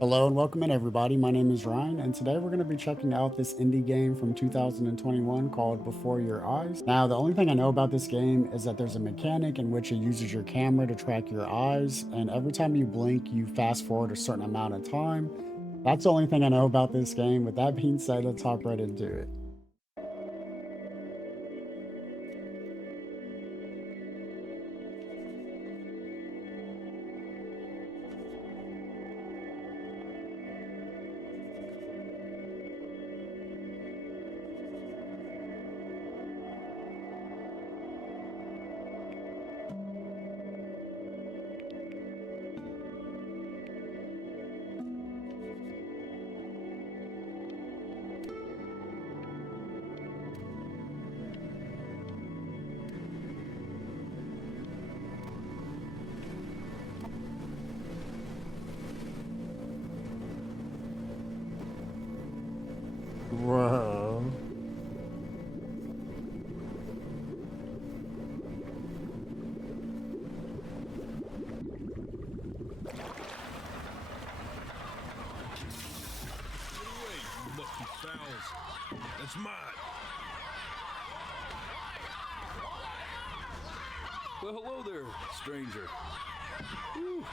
Hello and welcome in, everybody. My name is Ryan, and today we're going to be checking out this indie game from 2021 called Before Your Eyes. Now, the only thing I know about this game is that there's a mechanic in which it uses your camera to track your eyes, and every time you blink, you fast forward a certain amount of time. That's the only thing I know about this game. With that being said, let's hop right into it. Whoa. Wait, you lucky fowls. That's mine. Well, hello there, stranger. Whew.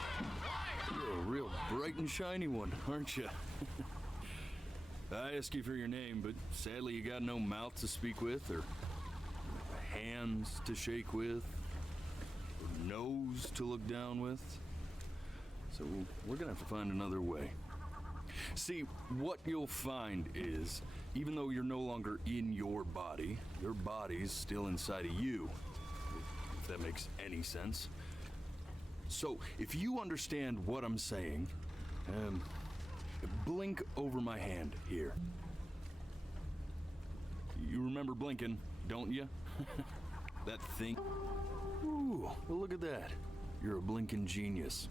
You're a real bright and shiny one, aren't you? I ask you for your name, but sadly you got no mouth to speak with, or hands to shake with, or nose to look down with. So we're gonna have to find another way. See, what you'll find is, even though you're no longer in your body's still inside of you. If that makes any sense. So, if you understand what I'm saying, blink over my hand here. You remember blinking, don't you? That thing. Ooh, well, look at that. You're a blinking genius.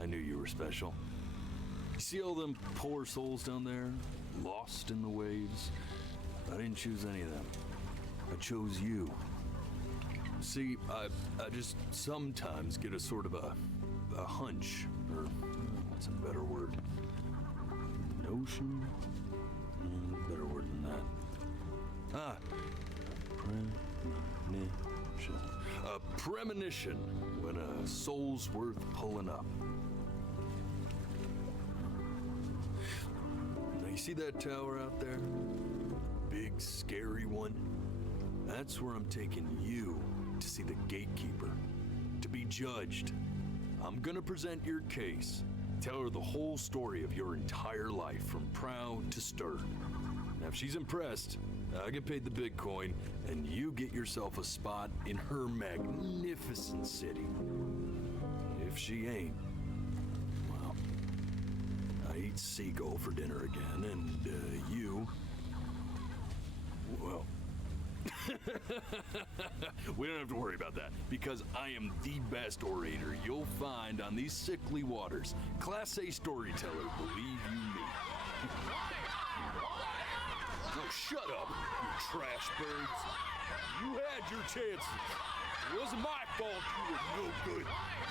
I knew you were special. See all them poor souls down there, lost in the waves? I didn't choose any of them. I chose you. See, I just sometimes get a sort of a hunch, or what's a better word? Notion? Better word than that. Premonition. A premonition when a soul's worth pulling up. Now you see that tower out there? Big, scary one? That's where I'm taking you to see the gatekeeper, to be judged. I'm gonna present your case, tell her the whole story of your entire life, from proud to stern. Now, if she's impressed, I get paid the Bitcoin, and you get yourself a spot in her magnificent city. If she ain't, well, I eat seagull for dinner again, and you, well, we don't have to worry about that, because I am the best orator you'll find on these sickly waters. Class A storyteller, believe you me. Oh, shut up, you trash birds. You had your chances. It wasn't my fault you were no good.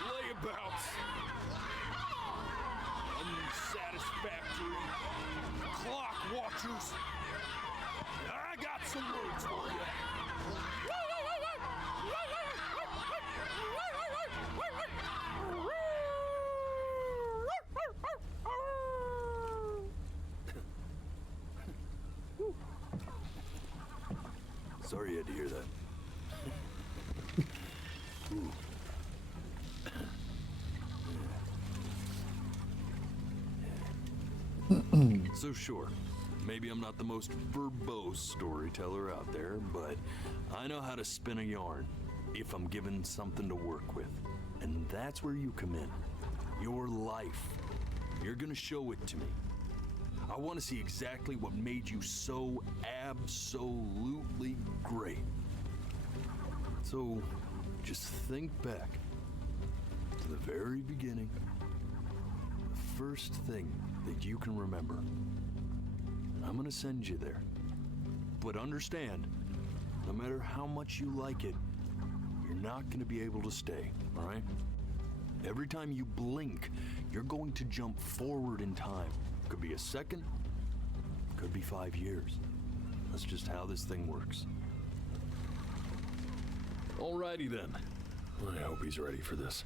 Layabouts. Unsatisfactory. Clock watchers. I got some words for you. Sorry you had to hear that. So sure, maybe I'm not the most verbose storyteller out there, but I know how to spin a yarn if I'm given something to work with. And that's where you come in. Your life. You're gonna show it to me. I want to see exactly what made you so absolutely great. So, just think back to the very beginning. The first thing that you can remember. I'm gonna send you there. But understand, no matter how much you like it, you're not gonna be able to stay, all right? Every time you blink, you're going to jump forward in time. Could be a second, could be 5 years. That's just how this thing works. Alrighty then. I hope he's ready for this.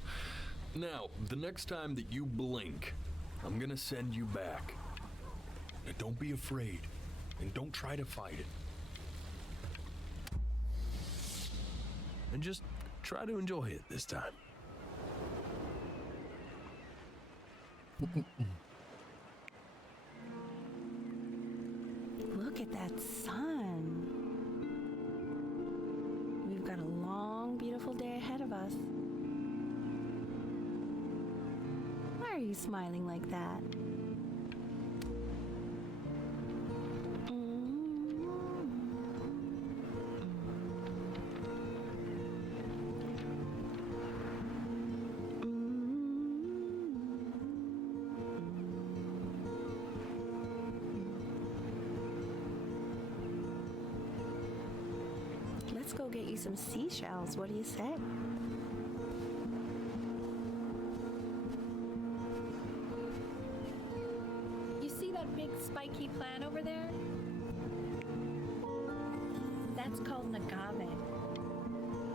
Now, the next time that you blink, I'm gonna send you back. Now, don't be afraid, and don't try to fight it. And just try to enjoy it this time. Look at that sun. We've got a long, beautiful day ahead of us. Why are you smiling like that? Let's go get you some seashells. What do you say? You see that big spiky plant over there? That's called an agave.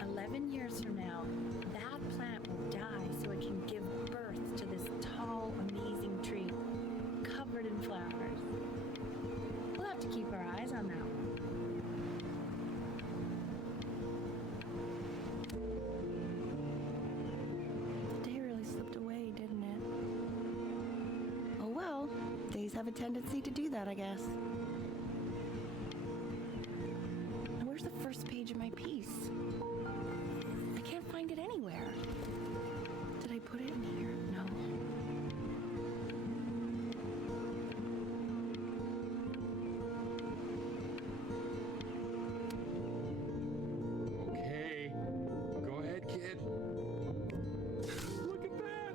11 years from now, that plant will die so it can give birth to this tall, amazing tree covered in flowers. We'll have to keep our eyes on that one. The day really slipped away, didn't it? Oh well, days have a tendency to do that, I guess. Now, where's the first page of my piece? I can't find it anywhere. Did I put it in here? No. Okay, go ahead, kid. Look at that.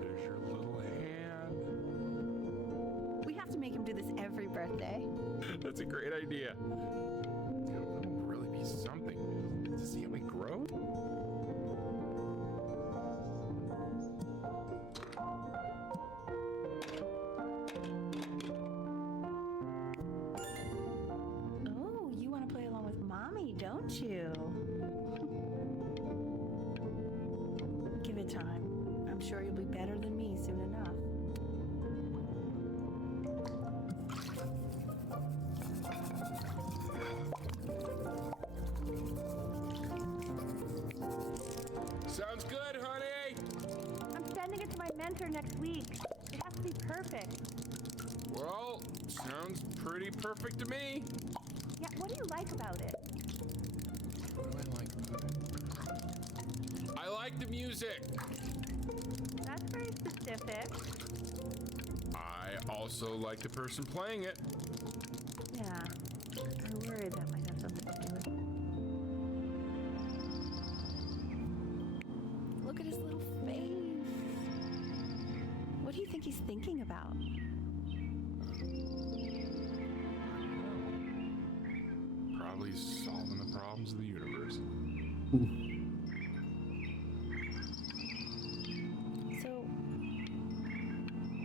There's your little hand. We have to make him do this every birthday. That's a great idea. That would really be something to see how we grow. Oh, you want to play along with Mommy, don't you? Give it time. I'm sure you'll be better than me soon enough. Sounds good, honey. I'm sending it to my mentor next week. It has to be perfect. Well, sounds pretty perfect to me. Yeah, what do you like about it? What do I like about it? I like the music. That's very specific. I also like the person playing it. Yeah, I worried that might have something to do with it. Look at his little face. What do you think he's thinking about? Probably solving the problems of the universe. So,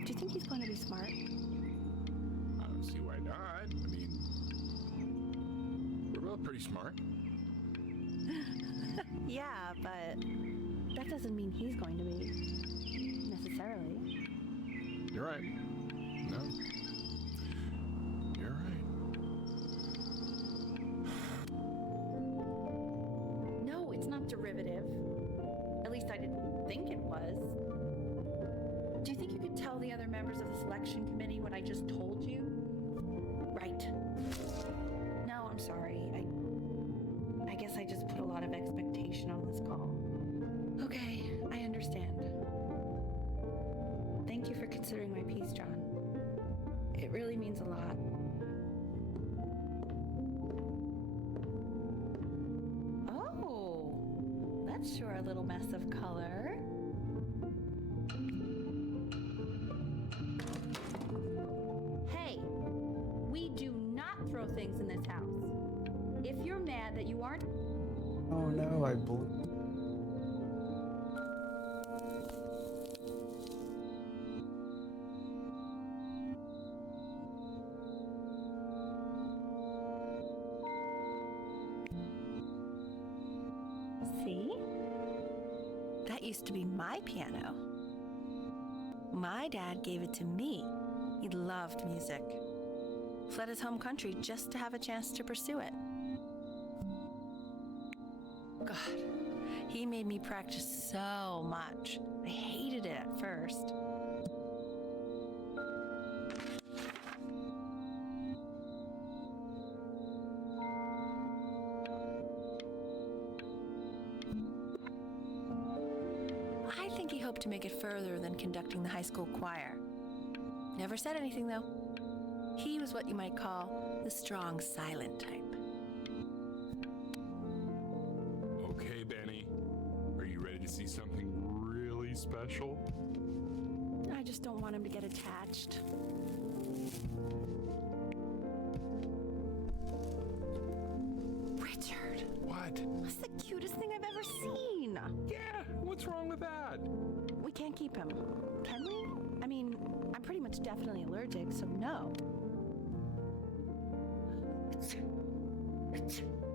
do you think he's going to be smart? I don't see why not. I mean, we're both pretty smart. Yeah, but that doesn't mean he's going to be, necessarily. You're right. No. You're right. No, it's not derivative. At least I didn't think it was. Do you think you could tell the other members of the selection committee what I just told you? Right. No, I'm sorry. I guess I just put a lot of expectation on this call. Okay, I understand. Thank you for considering my piece, John. It really means a lot. Oh, that's sure a little mess of color. Hey, we do not throw things in this house. If you're mad that you aren't... Oh no, used to be my piano. My dad gave it to me. He loved music. Fled his home country just to have a chance to pursue it. God, he made me practice so much. I hated it at first. I think he hoped to make it further than conducting the high school choir. Never said anything, though. He was what you might call the strong, silent type. Okay, Benny. Are you ready to see something really special? I just don't want him to get attached. Richard, What? that's the cutest thing I've ever seen. Yeah, what's wrong with that? We can't keep him, can we? I mean, I'm pretty much definitely allergic, so no.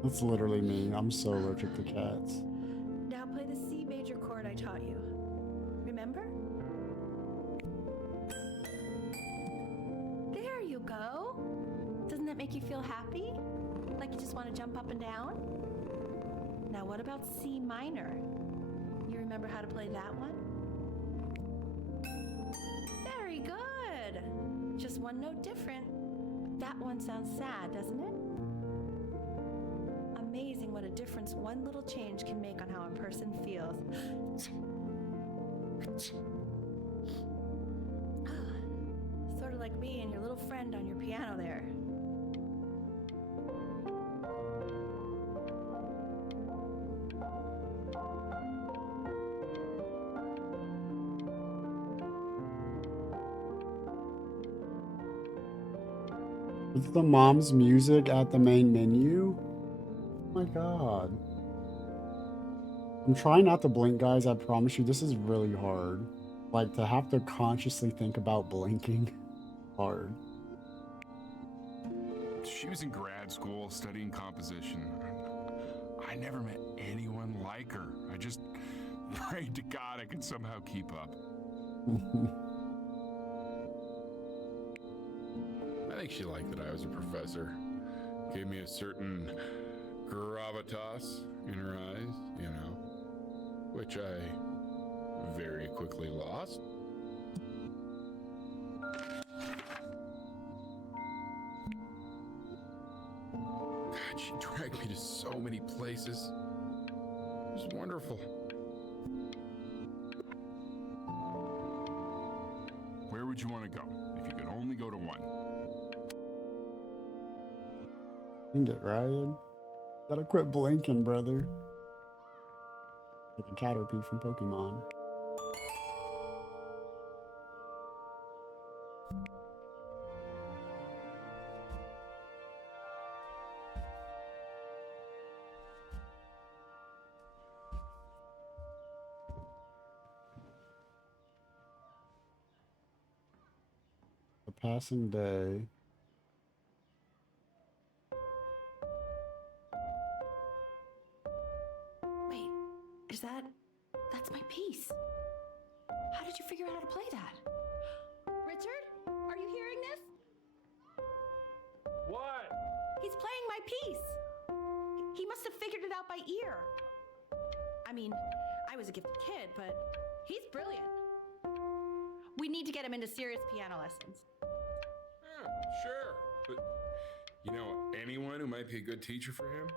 That's literally me. I'm so allergic to cats. Now play the C major chord I taught you. Remember? There you go. Doesn't that make you feel happy? Like you just want to jump up and down? Now what about C minor? You remember how to play that one? Very good. Just one note different. That one sounds sad, doesn't it? Amazing what a difference one little change can make on how a person feels. Sort of like me and your little friend on your piano there. It's the mom's music at the main menu. Oh my god. I'm trying not to blink, guys. I promise you, this is really hard. Like, to have to consciously think about blinking. Hard. She was in grad school studying composition. I never met anyone like her. I just prayed to God I could somehow keep up. I think she liked that I was a professor. Gave me a certain gravitas in her eyes, you know, which I very quickly lost. God, she dragged me to so many places. It was wonderful. Where would you want to go if you could only go to one? Dang it, Ryan. Gotta quit blinking, brother. Like a Caterpie from Pokemon. A passing day. Wait, that's my piece. How did you figure out how to play that? Richard, are you hearing this? What? He's playing my piece. He must have figured it out by ear. I mean, I was a gifted kid, but he's brilliant. We need to get him into serious piano lessons. Sure. But you know anyone who might be a good teacher for him?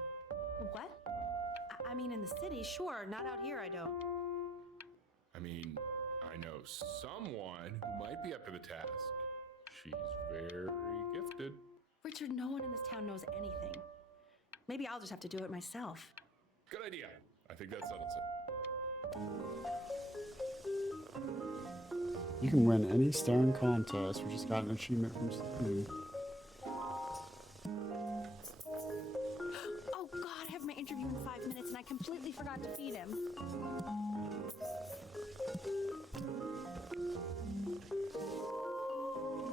What? I mean, in the city, sure. Not out here, I don't. I mean, I know someone who might be up to the task. She's very gifted. Richard, no one in this town knows anything. Maybe I'll just have to do it myself. Good idea. I think that settles it. You can win any Stern contest, which has got an achievement from Steam. Oh God, I have my interview in 5 minutes and I completely forgot to feed him.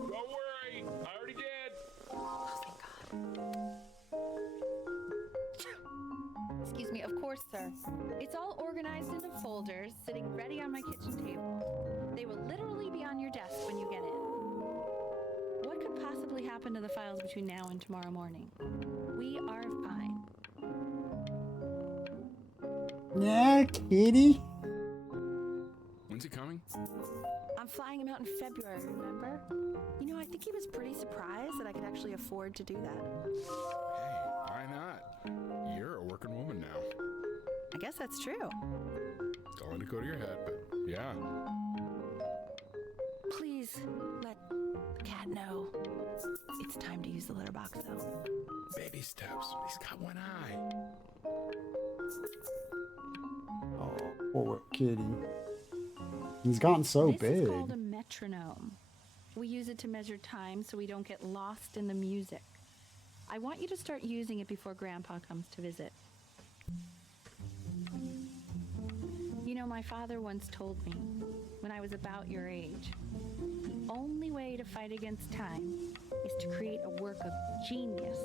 Don't worry, I already did. Oh, thank God. Excuse me, of course course, sir. It's all organized into folders, sitting ready on my kitchen table. They will literally be on your desk when you get in. What could possibly happen to the files between now and tomorrow morning? We are fine. Yeah, kitty. When's he coming? I'm flying him out in February, remember? You know, I think he was pretty surprised that I could actually afford to do that. Hey, why not? You're a working woman now. I guess that's true. Don't let it go to your head, but yeah. Please let the cat know. It's time to use the litter box, though. Baby steps. He's got one eye. Oh, poor kitty. He's gotten so This big. is called a metronome. We use it to measure time so we don't get lost in the music. I want you to start using it before Grandpa comes to visit. You know, my father once told me, when I was about your age, the only way to fight against time is to create a work of genius,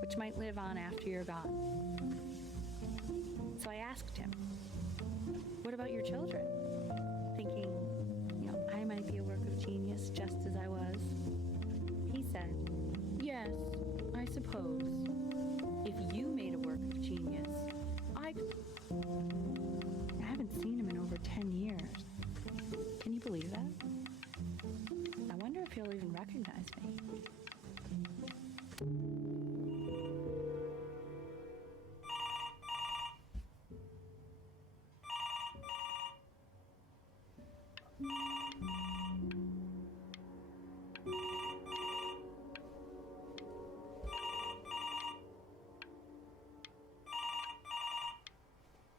which might live on after you're gone. So I asked him, what about your children? Thinking, you know, I might be a work of genius just as I was. He said, yes, I suppose. If you made a work of genius, I haven't seen him in over 10 years. Can you believe that? I wonder if he'll even recognize me.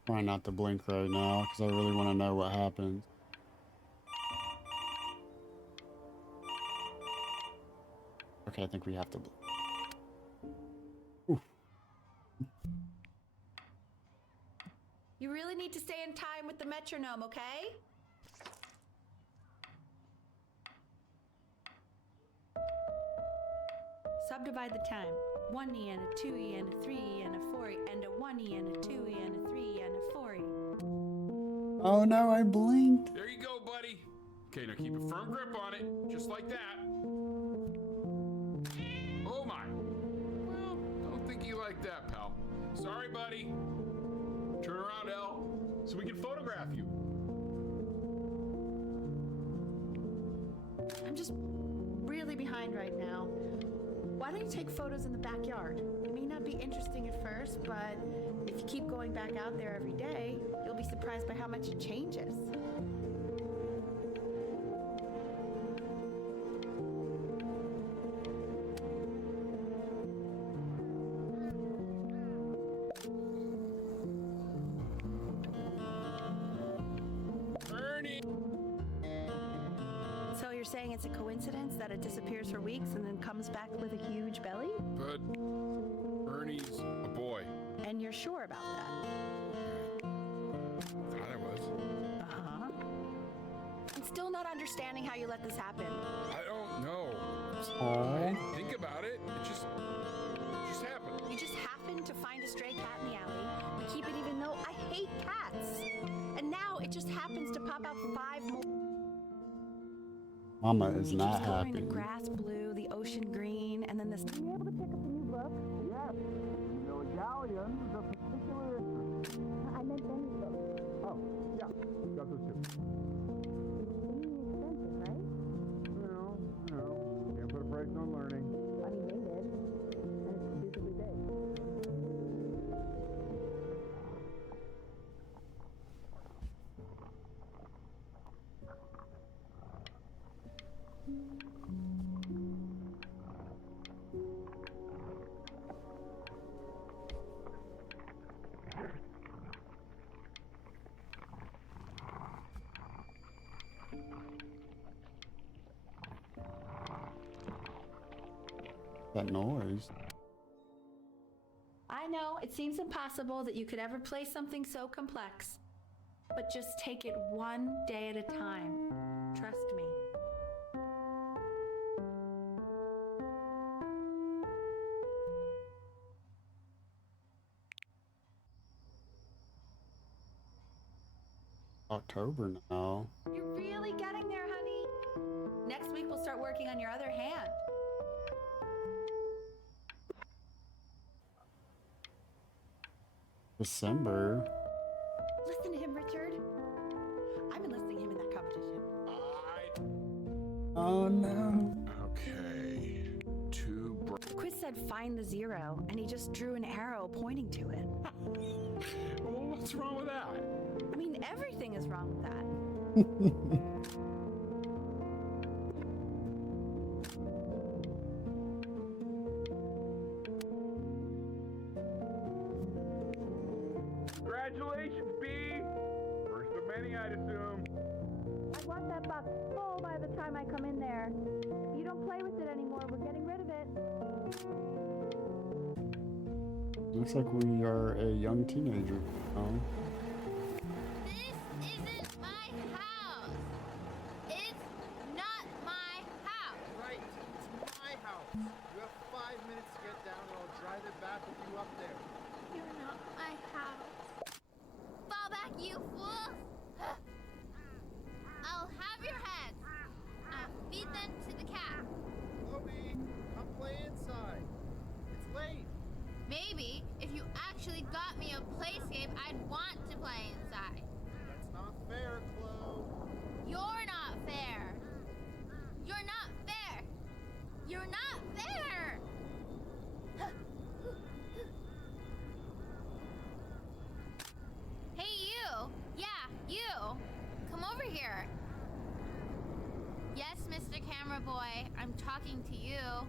Try not to blink right now because I really want to know what happens. Okay, I think we have to blink. Oof. You really need to stay in time with the metronome, okay? Subdivide the time. 1E and a 2E and a 3E and a 4E and a 1E and a 2E and a 3E and a 4E. Oh no, I blinked. There you go, buddy. Okay, now keep a firm grip on it, just like that. Oh my. Well, don't think you like that, pal. Sorry, buddy. Turn around, Elle, so we can photograph you. I'm just really behind right now. Why don't you take photos in the backyard? It may not be interesting at first, but if you keep going back out there every day, you'll be surprised by how much it changes. Ernie! So you're saying it's a coincidence that it disappears for weeks and then comes back with a huge belly? But Ernie's a boy. And you're sure about that? Thought I was. Uh-huh. I'm still not understanding how you let this happen. I don't know. I Aww. didn't think about it. It just happened. You just happened to find a stray cat in the alley and keep it even though I hate cats. And now it just happens to pop out 5 more. Mama is He not keeps coloring happy. the grass blue, the ocean green, and then this. Are you able to pick up a new book? Yes, you know, galleons of particular interest. I meant any book. Oh, yeah, got those too. Expensive, right? No, can't put a price on learning. I mean, they did. And it's stupidly big. That noise. I know, it seems impossible that you could ever play something so complex. But just take it one day at a time. Trust me. October now. You're really getting there, honey. Next week we'll start working on your other hand. December. Listen to him, Richard. I've been listening to him in that competition. Oh no. Okay. Quiz said find the zero, and he just drew an arrow pointing to it. Well, what's wrong with that? I mean, everything is wrong with that. Congratulations, B! First of many, I'd assume. I want that box full by the time I come in there. If you don't play with it anymore, we're getting rid of it. Looks like we are a young teenager now. This isn't my house. It's not my house. Right, it's my house. You have 5 minutes to get down and I'll drive it back with you up there. You're not my house. Fall back, you fool! I'll have your heads. I'll feed them to the cat. Chloe, come play inside. It's late. Maybe if you actually got me a playscape, I'd want to play inside. That's not fair, Chloe. You're not fair. You're not fair. You're not fair. Hey, you. Yeah, you. Come over here. Yes, Mr. Camera Boy, I'm talking to you.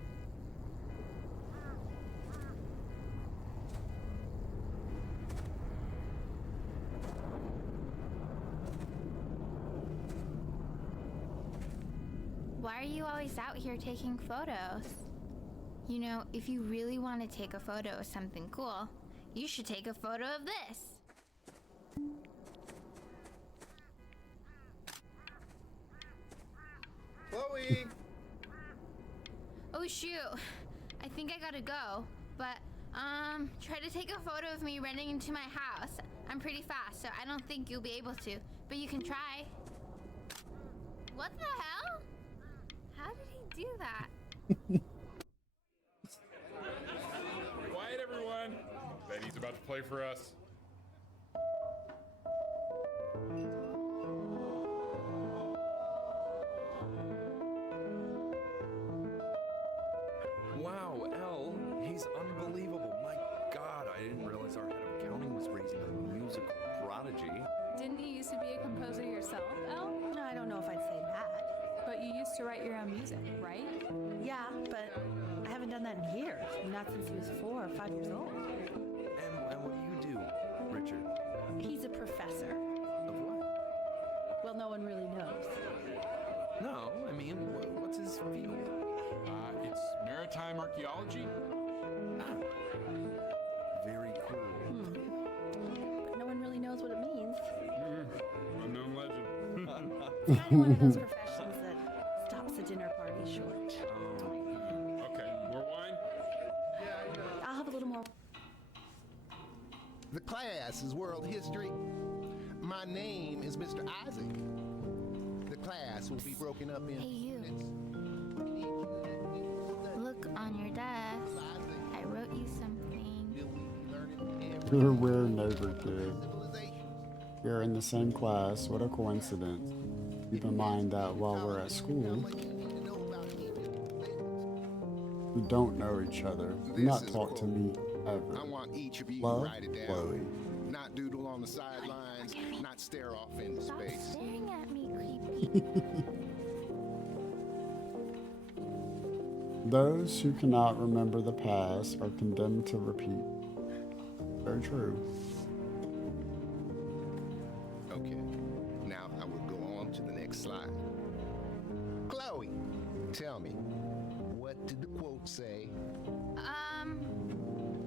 Why are you always out here taking photos? You know, if you really want to take a photo of something cool, you should take a photo of this. Chloe! Oh shoot, I think I gotta go, but try to take a photo of me running into my house. I'm pretty fast, so I don't think you'll be able to, but you can try. What the hell? How did he do that? Quiet, everyone. Betty's about to play for us. Wow, L, he's unbelievable. My God, I didn't realize our head of accounting was raising a musical prodigy. Didn't you used to be a composer yourself, Elle? No, I don't know if I'd say that. But you used to write your own music, right? Yeah, but I haven't done that in years. Not since he was 4 or 5 years old. And what do you do, Richard? He's a professor. Of what? Well, no one really knows. No, I mean, what's his field? It's maritime archaeology. Very cool. But no one really knows what it means. Unknown legend. It's kind of one of those professions that stops a dinner party short. Okay, more wine? I'll have a little more. The class is world history. My name is Mr. Isaac. The class will be broken up in Hey, you. units. Look on your desk. I wrote you something. You're a weird neighbor kid. We're in the same class. What a coincidence. Keep in mind that while we're at school, we don't know each other. Do not talk to me ever. I want each of you Love, to write it down. Chloe. Not doodle on the sidelines, not stare off into Stop space. staring at me, creepy. Those who cannot remember the past are condemned to repeat. Very true. Okay, now I will go on to the next slide. Chloe, tell me, what did the quote say?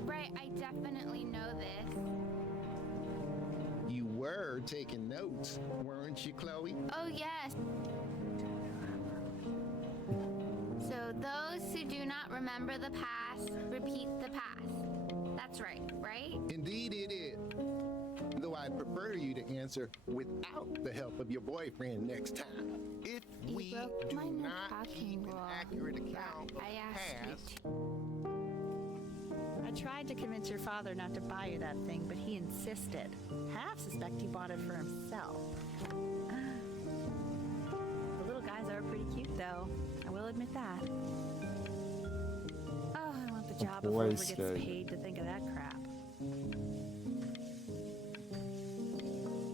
Right, I definitely know this. You were taking notes, weren't you, Chloe? Oh, yes. So those who do not remember the past, repeat the past. That's right, right? Indeed it is. Though So I'd prefer you to answer without the help of your boyfriend next time. If You we broke do my no not talking keep an rule. accurate account of I the asked you past, I tried to convince your father not to buy you that thing, but he insisted. Half suspect he bought it for himself. The little guys are pretty cute, though. I will admit that. Oh, I want the job before he gets Playscape. paid to think of that crap.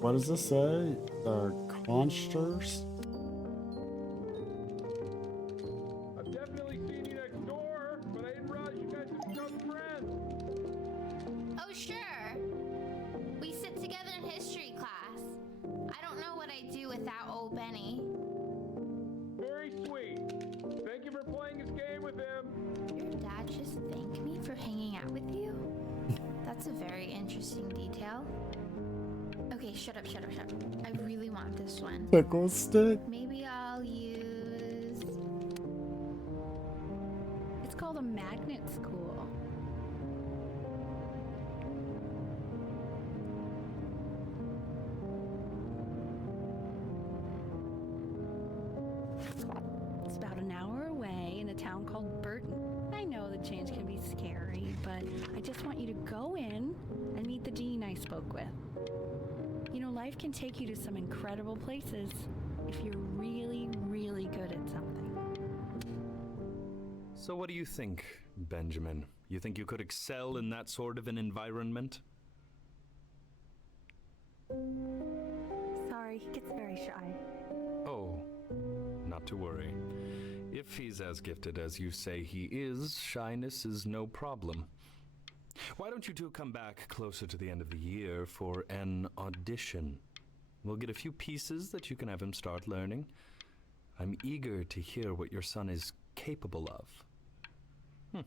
What does this say? The consters? I've definitely seen you next door, but I didn't realize you guys have become friends. Oh, sure. We sit together in history class. I don't know what I'd do without old Benny. Very sweet. Thank you for playing this game with him. Your dad just thanked me for hanging out with you? That's a very interesting detail. Okay, shut up. I really want this one. Pickle stick? Maybe I'll use... It's called a magnet school. It's about an hour away in a town called Burton. I know the change can be scary, but I just want you to go in and meet the dean I spoke with. You know, life can take you to some incredible places if you're really, really good at something. So what do you think, Benjamin? You think you could excel in that sort of an environment? Sorry, he gets very shy. Oh, not to worry. If he's as gifted as you say he is, shyness is no problem. Why don't you two come back closer to the end of the year for an audition? We'll get a few pieces that you can have him start learning. I'm eager to hear what your son is capable of.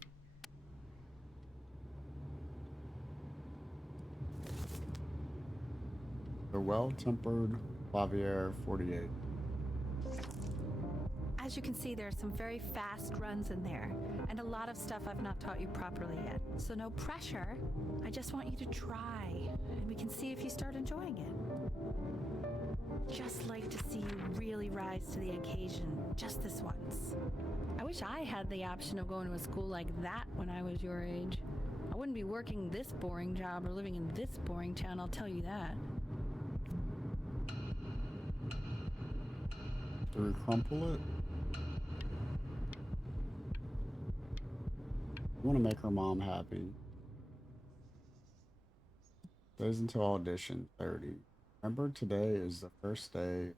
The well-tempered Clavier 48. As you can see, there are some very fast runs in there, and a lot of stuff I've not taught you properly yet. So no pressure. I just want you to try, and we can see if you start enjoying it. Just like to see you really rise to the occasion, just this once. I wish I had the option of going to a school like that when I was your age. I wouldn't be working this boring job or living in this boring town, I'll tell you that. Do we crumple it? I want to make her mom happy. Days until audition 30. Remember, today is the first day.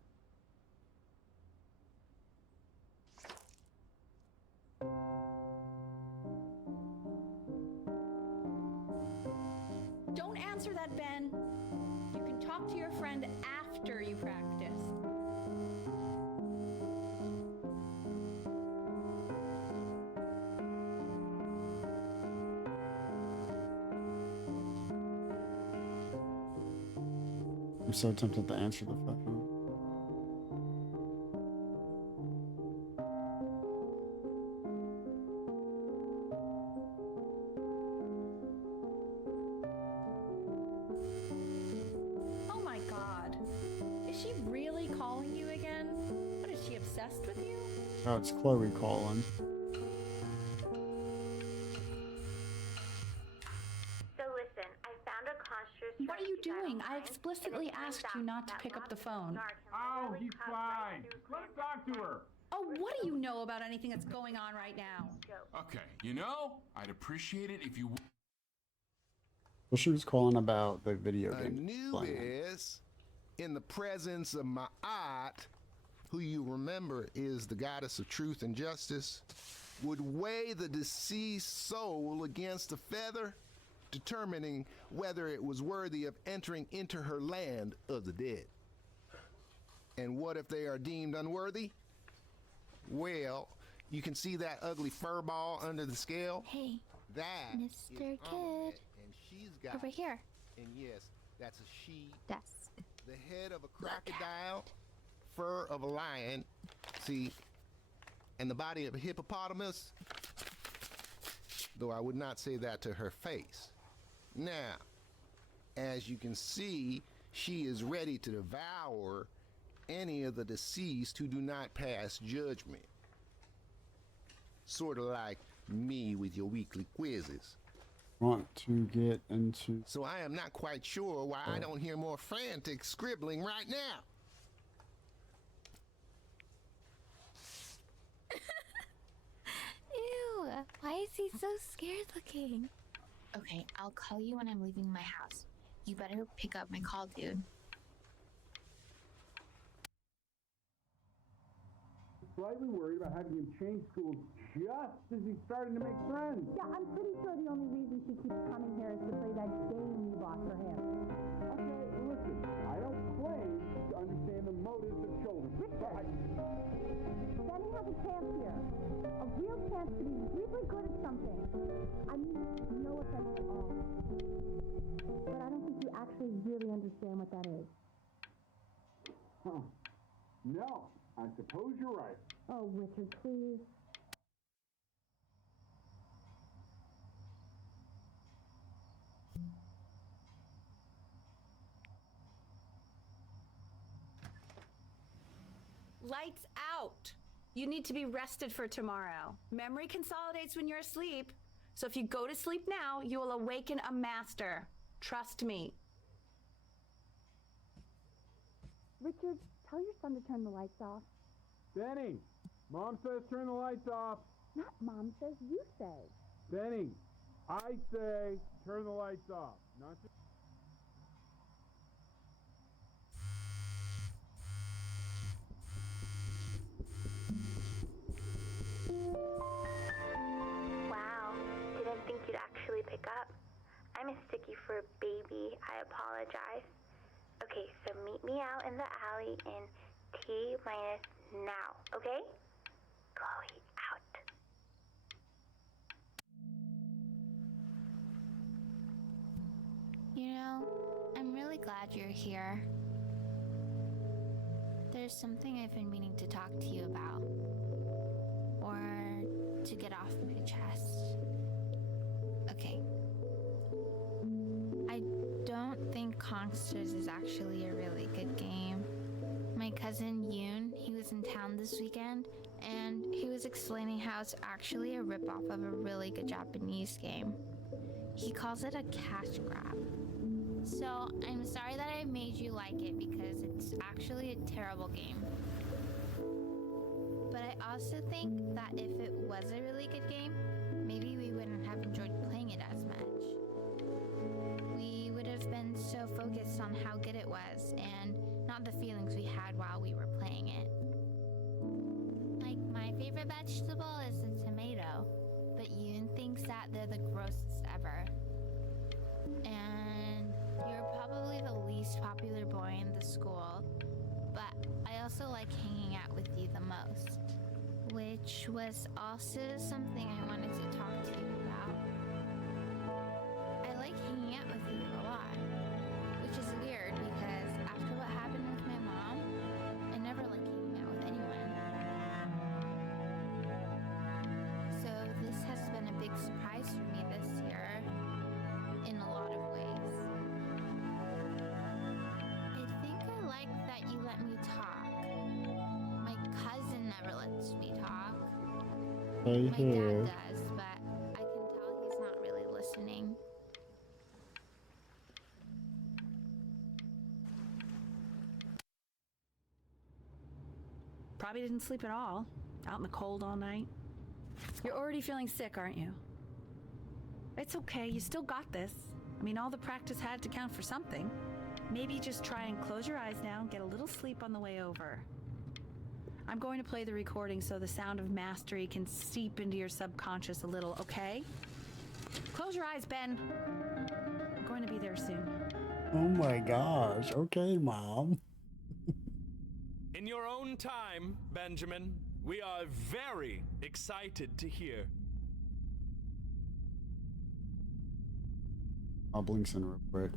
Don't answer that, Ben. You can talk to your friend after you practice. I'm so tempted to answer the phone. Oh my God. Is she really calling you again? What, is she obsessed with you? Oh, it's Chloe calling. So listen, I found a construct. What are you doing? I explicitly asked you not to pick up the phone. Oh, he's fine. Let's talk to her. Oh, what do you know about anything that's going on right now? Okay, you know, I'd appreciate it if you. Well, she was calling about the video game. Anubis, in the presence of Ma'at, who you remember is the goddess of truth and justice, would weigh the deceased soul against a feather, determining whether it was worthy of entering into her land of the dead. And what if they are deemed unworthy? Well, you can see that ugly fur ball under the scale? Hey, That Mr. is Kid. Amulet, and she's got, over here. and yes, that's a she, Desk. the head of a crocodile, fur of a lion, see, and the body of a hippopotamus, though I would not say that to her face. Now, As you can see, she is ready to devour any of the deceased who do not pass judgment. Sort of like me with your weekly quizzes. Want to get into... So I am not quite sure why I don't hear more frantic scribbling right now. Ew, why is he so scared looking? Okay, I'll call you when I'm leaving my house. You better pick up my call, dude. Slightly worried about having him change schools just as he's starting to make friends. Yeah, I'm pretty sure the only reason she keeps coming here is to play that game you bought for him. Okay, listen, I don't claim to understand the motives of children. Richard! Benny has a chance here. A real chance to be really good at something. I mean, no offense at all. But I don't think you actually really understand what that is. Huh. No, I suppose you're right. Oh, Richard, please. Lights out. You need to be rested for tomorrow. Memory consolidates when you're asleep. So if you go to sleep now, you will awaken a master. Trust me. Richard, tell your son to turn the lights off. Benny, Mom says turn the lights off. Not Mom says, you say. Benny, I say turn the lights off. Not just... Wow, didn't think you'd actually pick up. I'm a sticky for a baby. I apologize. Okay, so meet me out in the alley in T minus now, okay? Chloe, out. You know, I'm really glad you're here. There's something I've been meaning to talk to you about. Or to get off my chest. Okay. I don't think Conksters is actually a really good game. My cousin Yoon, he was in town this weekend, and he was explaining how it's actually a ripoff of a really good Japanese game. He calls it a cash grab. So I'm sorry that I made you like it because it's actually a terrible game. But I also think that if it was a really good game, maybe we wouldn't have enjoyed playing it as much. We would have been so focused on how good it was and not the feelings we had while we were playing it. Like, my favorite vegetable is the tomato, but Yoon thinks that they're the grossest ever. And you're probably the least popular boy in the school, but I also like hanging out with you the most, which was also something I wanted to talk to you about. I like hanging out with you a lot, which is weird because after what happened with my mom, I never like hanging out with anyone. So this has been a big surprise for me this year, in a lot of ways. I think I like that you let me talk. My cousin never lets me talk. Hey, My dad does, but I can tell he's not really listening. Probably didn't sleep at all. Out in the cold all night. You're already feeling sick, aren't you? It's okay, you still got this. I mean, all the practice had to count for something. Maybe just try and close your eyes now and get a little sleep on the way over. I'm going to play the recording so the sound of mastery can seep into your subconscious a little, okay? Close your eyes, Ben. I'm going to be there soon. Oh my gosh. Okay, Mom. In your own time, Benjamin, we are very excited to hear. I'll blink in real quick.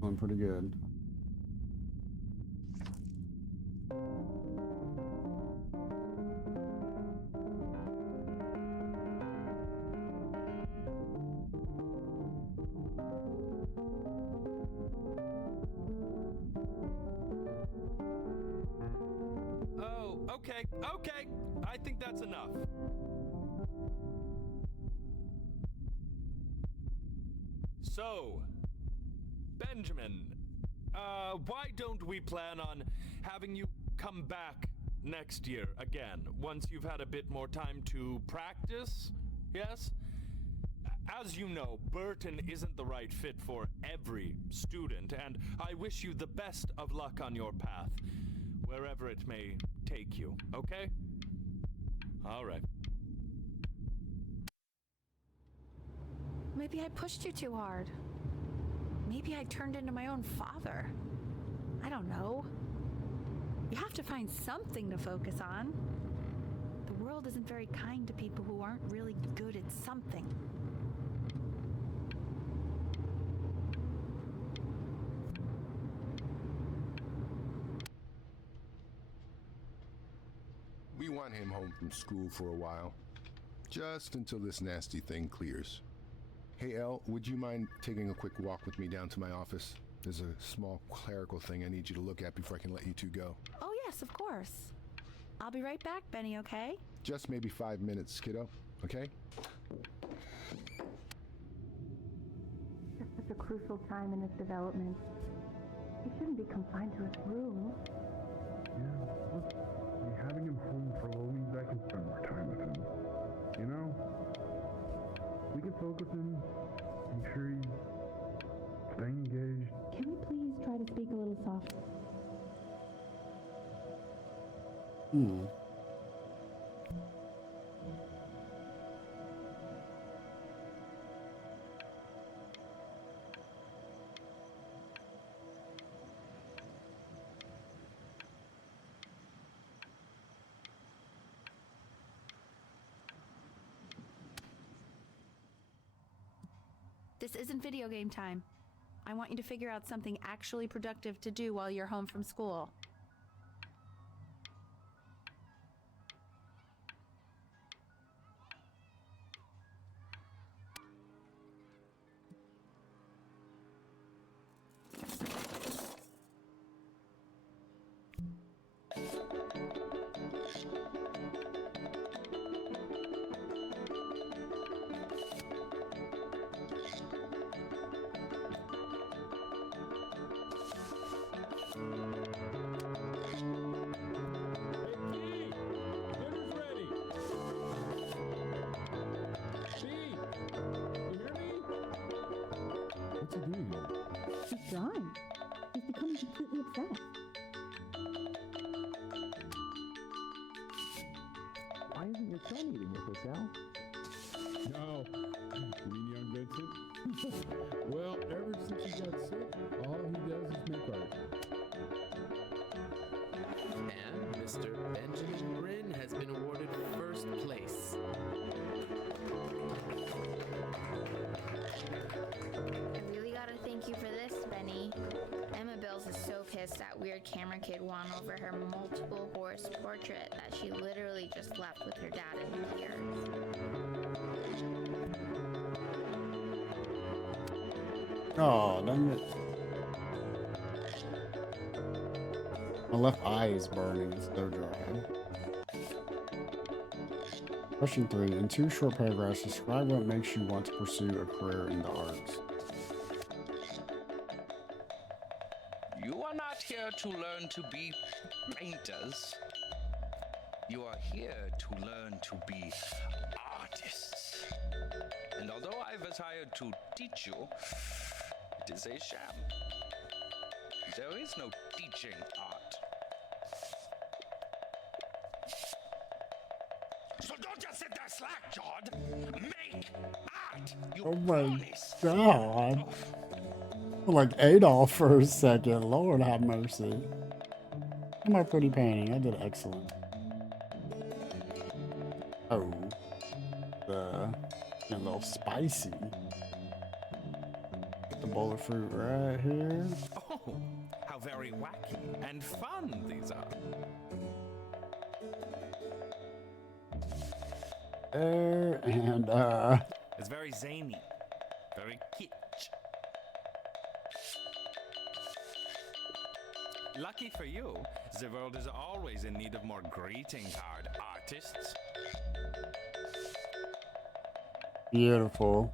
Feeling pretty good. Okay, okay. I think that's enough. So, Benjamin, why don't we plan on having you come back next year again, once you've had a bit more time to practice? Yes? As you know, Burton isn't the right fit for every student, and I wish you the best of luck on your path, wherever it may take you, okay? All right. Maybe I pushed you too hard. Maybe I turned into my own father. I don't know. You have to find something to focus on. The world isn't very kind to people who aren't really good at something. We want him home from school for a while. Just until this nasty thing clears. Hey, Elle, would you mind taking a quick walk with me down to my office? There's a small clerical thing I need you to look at before I can let you two go. Oh, yes, of course. I'll be right back, Benny, okay? Just maybe 5 minutes, kiddo, okay? It's such a crucial time in his development. He shouldn't be confined to his room. Yeah, look, having him home for a little means I can spend more time with him. You know? We can focus him, make sure he's staying engaged. Can we please try to speak a little softer? This isn't video game time. I want you to figure out something actually productive to do while you're home from school. What's he doing? He's drawing. He's becoming completely obsessed. Why isn't your son eating with us, Al? No. You mean young Vincent? Well, ever since he got sick, all he does is make art. And Mr. Benjamin Bryn has been awarded first place. I really gotta thank you for this, Benny. Emma Bills is so pissed that weird camera kid won over her multiple horse portrait that she literally just left with her dad in tears. Oh, dang it. My left eye is burning. It's so dry. Question 3. In 2 short paragraphs, describe what makes you want to pursue a career in the arts. You are not here to learn to be painters. You are here to learn to be artists. And although I was hired to teach you, it is a sham. There is no teaching art. So don't just sit there slack-jawed. Make art. You Oh my promise. god. Like Adolf for a second. Lord have mercy. My pretty painting. I did excellent. Oh. A little spicy. Get the bowl of fruit right here. Oh, how very wacky and fun these are. There and It's very zany, very kitsch. Lucky for you, the world is always in need of more greeting card artists. Beautiful.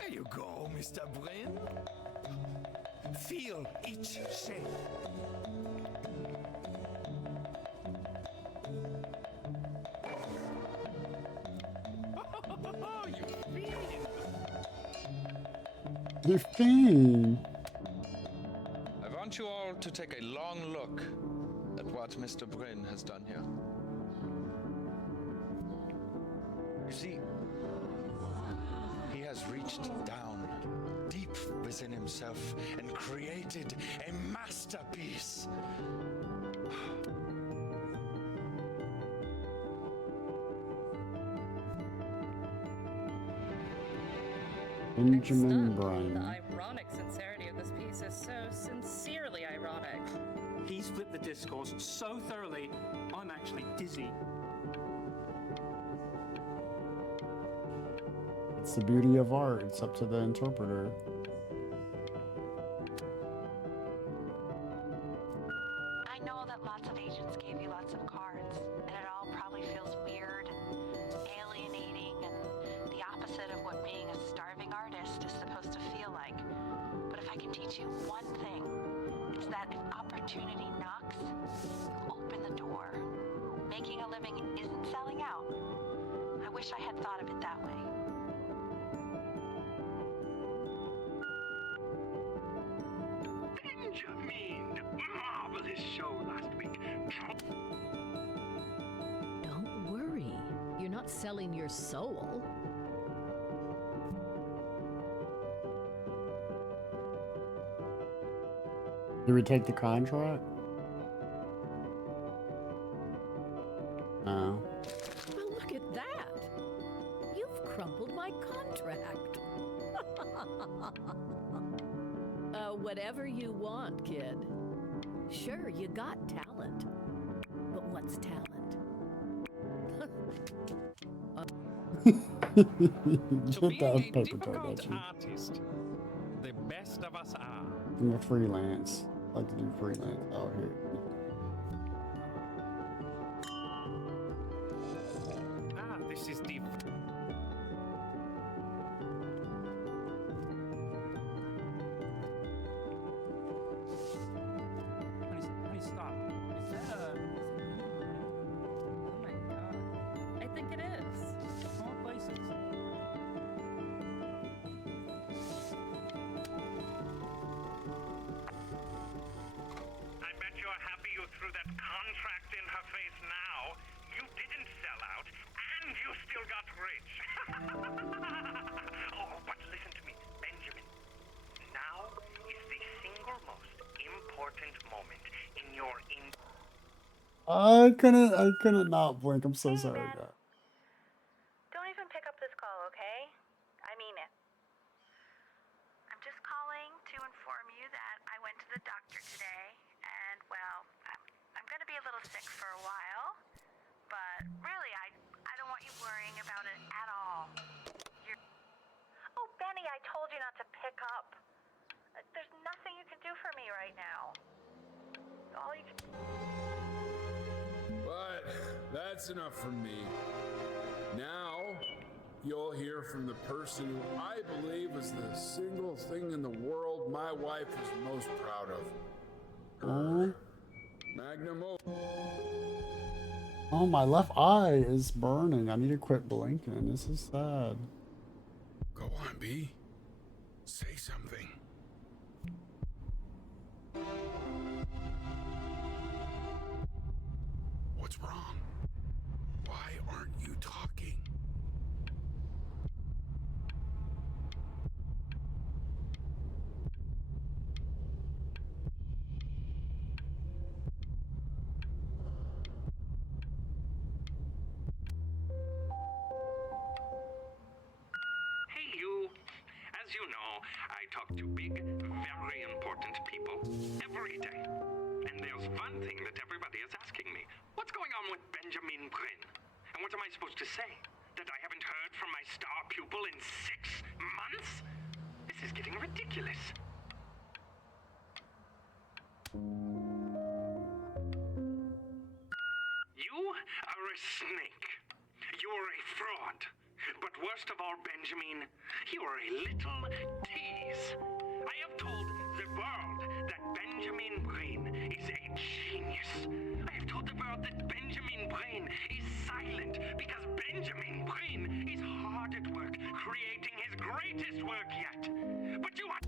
There you go, Mr. Brin. Feel each shape. You fiend. I want you all to take a long look at what Mr. Brin has done here. You see, he has reached down deep within himself and created a masterpiece. Benjamin The Bryan. ironic sincerity of this piece is so sincerely ironic. He's flipped the discourse so thoroughly, I'm actually dizzy. It's the beauty of art. It's up to the interpreter. I know that lots of agents gave you lots of cards, and it all probably feels weird and alienating and the opposite of what being a starving artist is supposed to feel like. But if I can teach you one thing, it's that if opportunity knocks, you open the door. Making a living isn't selling out. I wish I had thought of it that way. Benjamin! Marvelous show last week. Don't worry. You're not selling your soul. Did we take the contract? No. Well, look at that. You've crumpled my contract. Whatever you want, kid. Sure, you got talent. But what's talent? Get that paper cut at you. Artist, the best of us are. I'm a freelance. I like to do freelance out here. This is deep. Honey, stop. Is that a... Oh my god. I think it is. More places. I bet you're happy you threw that contract in her face now. You didn't sell out, and you still got rich. Oh, but listen to me, Benjamin. Now is the single most important moment in your I couldn't not blink. I'm so sorry, guys. Don't even pick up this call, okay? I mean it. I'm just calling to inform you that I went to the doctor today, and, well, I'm going to be a little sick for a while, but really, I don't want you worrying about it at all. Oh, Benny, I told you not to pick up. There's nothing you can do for me right now. All you can... But that's enough from me. Now, you'll hear from the person who I believe is the single thing in the world my wife is most proud of. Her magnum opus. Oh, my left eye is burning. I need to quit blinking. This is sad. Go on, B. Say something. What's wrong? Why aren't you talking? Hey, you. As you know, I talk to big, very important people every day. And there's one thing that everybody is asking me. What's going on with Benjamin Brin? And What am I supposed to say? That I haven't heard from my star pupil in 6 months? This is getting ridiculous. You are a snake. You are a fraud. But worst of all, Benjamin, you are a little tease. I have told the world that Benjamin Brain is a genius. I have told the world that Benjamin Brain is silent because Benjamin Brain is hard at work creating his greatest work yet. But you are...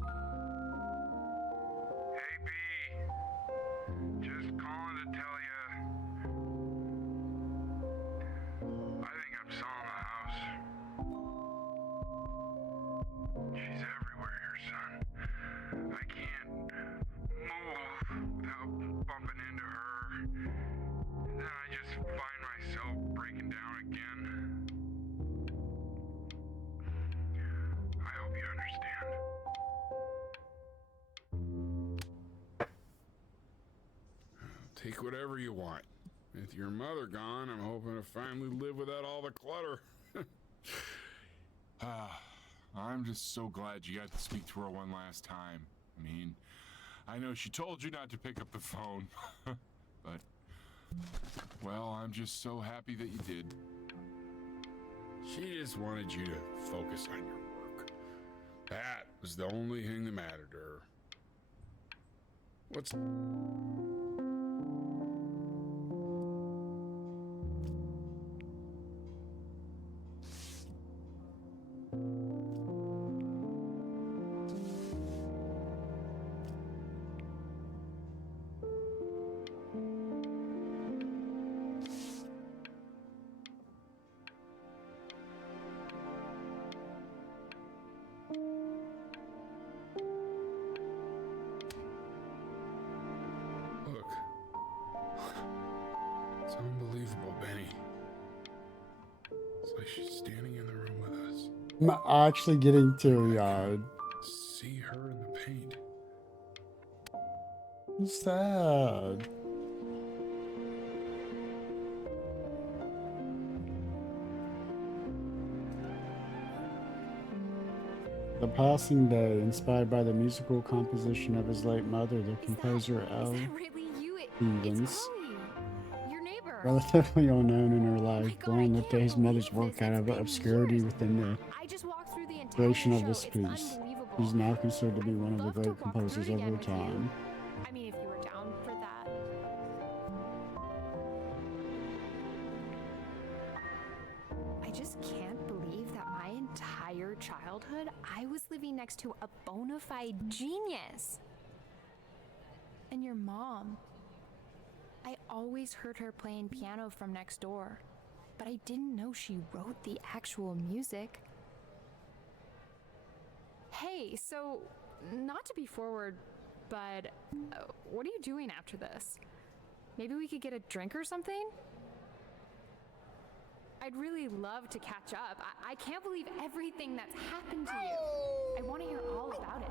Hey, B. Just calling to tell you. I think I'm selling the house. She's everywhere here, son. I can't move without bumping into her. And then I just find myself breaking down again. I hope you understand. Take whatever you want. With your mother gone, I'm hoping to finally live without all the clutter. I'm just so glad you got to speak to her one last time. I mean, I know she told you not to pick up the phone, but, well, I'm just so happy that you did. She just wanted you to focus on your work. That was the only thing that mattered to her. What's... Look. It's unbelievable, Benny. It's like she's standing in the room with us. I'm actually getting teary-eyed. See her in the paint. It's sad. The Passing Day, inspired by the musical composition of his late mother, the composer L. Stevens. Your neighbor. Relatively unknown in her life, Braun lifted his mother's work out of obscurity within the creation of this piece. He's now considered to be one of the great composers of her time. I mean, if you were down for that. I just can't believe that my entire childhood I was living next to a bona fide genius. And your mom. I always heard her playing piano from next door, but I didn't know she wrote the actual music. Hey, so, not to be forward, but what are you doing after this? Maybe we could get a drink or something? I'd really love to catch up. I can't believe everything that's happened to you. I want to hear all about it.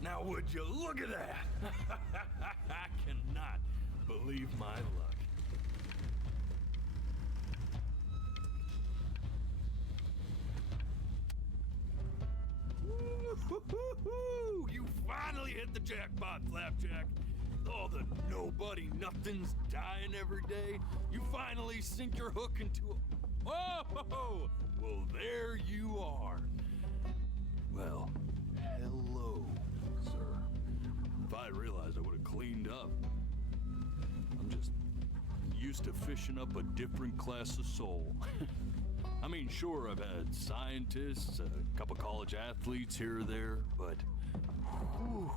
Now would you look at that? I cannot believe my luck. Woo-hoo-hoo-hoo! You finally hit the jackpot, Flapjack. All the nobody nothings dying every day. You finally sink your hook into a... Oh! Well, there you are. Well, hello, sir. If I realized, I would have cleaned up. I'm just used to fishing up a different class of soul. I mean, sure, I've had scientists, a couple college athletes here or there, but whew,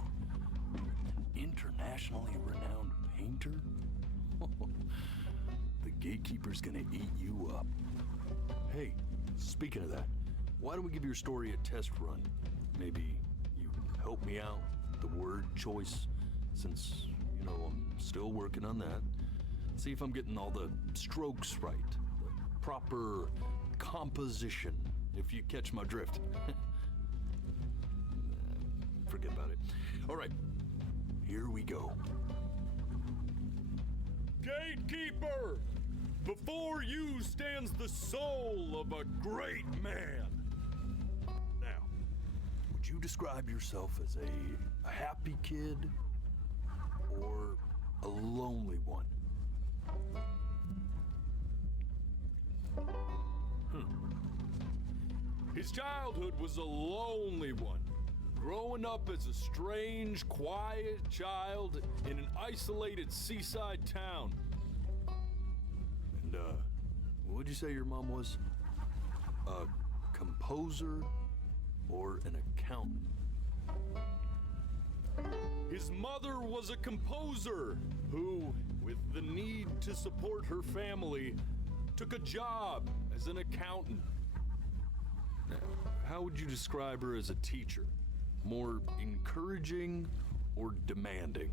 internationally renowned painter? The gatekeeper's gonna eat you up. Hey, speaking of that, why don't we give your story a test run? Maybe you help me out with the word choice, since, you know, I'm still working on that. See if I'm getting all the strokes right, the proper composition, if you catch my drift. Forget about it. All right, here we go. Gatekeeper, Before you stands the soul of a great man. Now, would you describe yourself as a happy kid or a lonely one? His childhood was a lonely one, growing up as a strange, quiet child in an isolated seaside town. And, what'd you say your mom was? A composer or an accountant? His mother was a composer who, with the need to support her family, took a job as an accountant. Now, how would you describe her as a teacher? More encouraging or demanding?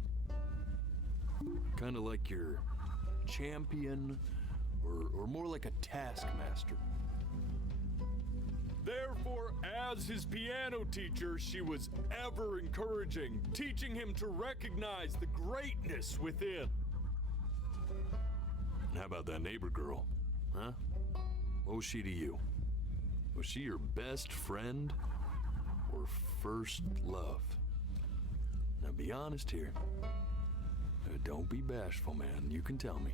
Kind of like your champion or more like a taskmaster? Therefore, as his piano teacher, she was ever encouraging, teaching him to recognize the greatness within. And how about that neighbor girl, huh? What was she to you? Was she your best friend or first love? Now be honest here. Don't be bashful, man. You can tell me.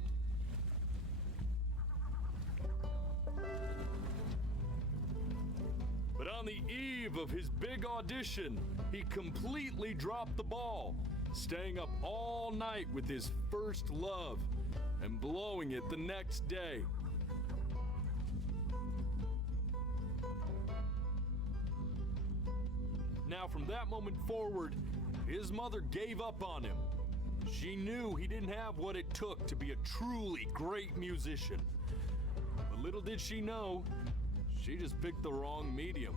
But on the eve of his big audition, he completely dropped the ball, staying up all night with his first love and blowing it the next day. Now, from that moment forward, his mother gave up on him. She knew he didn't have what it took to be a truly great musician. But little did she know, she just picked the wrong medium,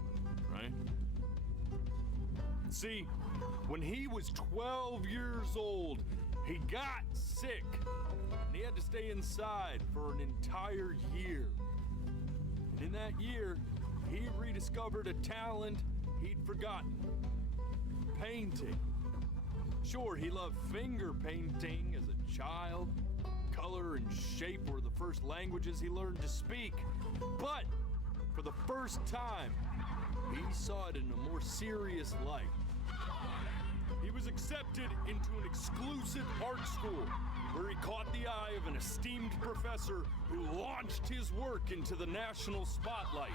right? See, when he was 12 years old, he got sick, and he had to stay inside for an entire year. And in that year, he rediscovered a talent he'd forgotten: painting. Sure, he loved finger painting as a child. Color and shape were the first languages he learned to speak. But for the first time, he saw it in a more serious light. He was accepted into an exclusive art school where he caught the eye of an esteemed professor who launched his work into the national spotlight.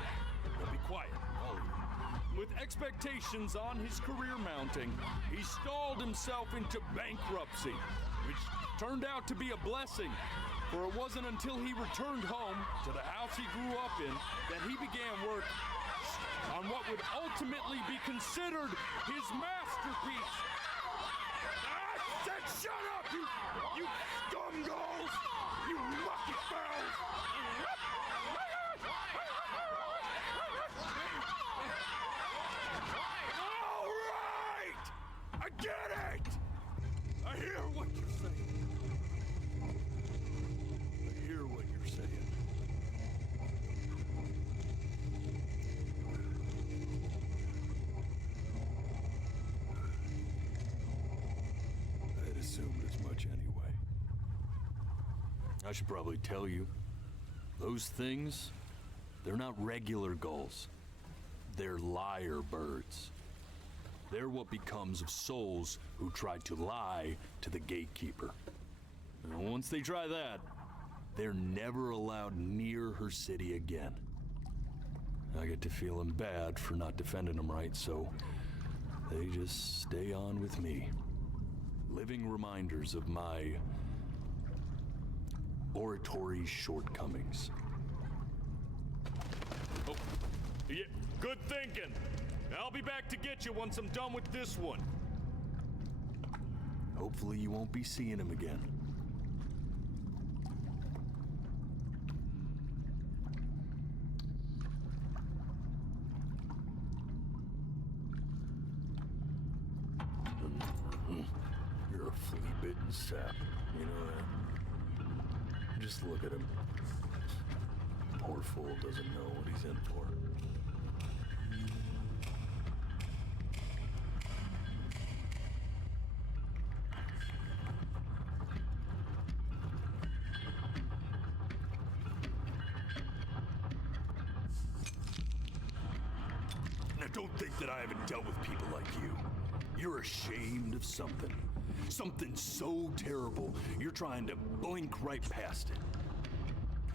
Now be quiet, all of you. With expectations on his career mounting, he stalled himself into bankruptcy, which turned out to be a blessing, for it wasn't until he returned home to the house he grew up in that he began work on what would ultimately be considered his masterpiece. I said shut up, you scumballs! You lucky bells! All right! I get it! I hear what you're saying. I hear what you're saying. I'd assumed as much anyway. I should probably tell you, those things, they're not regular gulls. They're liar birds. They're what becomes of souls who try to lie to the gatekeeper. And once they try that, they're never allowed near her city again. I get to feeling bad for not defending them right, so they just stay on with me. Living reminders of my oratory shortcomings. Oh, yeah, good thinking. I'll be back to get you once I'm done with this one. Hopefully you won't be seeing him again. You're a flea-bitten sap, you know that? Just look at him. Poor fool doesn't know what he's in for. gripe that I haven't dealt with people like you. You're ashamed of something. Something so terrible, you're trying to blink right past it.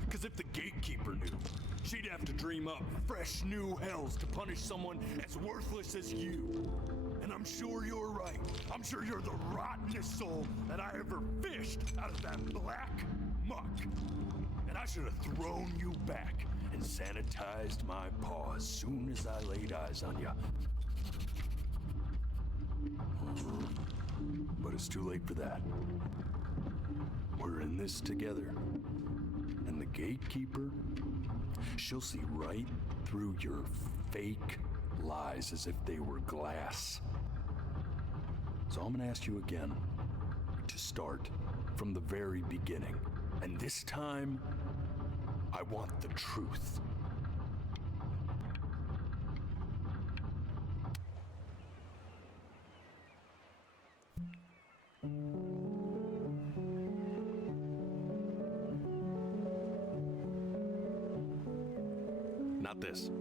Because if the gatekeeper knew, she'd have to dream up fresh new hells to punish someone as worthless as you. And I'm sure you're right. I'm sure you're the rottenest soul that I ever fished out of that black muck. And I should have thrown you back and sanitized my paw as soon as I laid eyes on you. But it's too late for that. We're in this together. And the gatekeeper, she'll see right through your fake lies as if they were glass. So I'm gonna ask you again to start from the very beginning. And this time, I want the truth. Not this.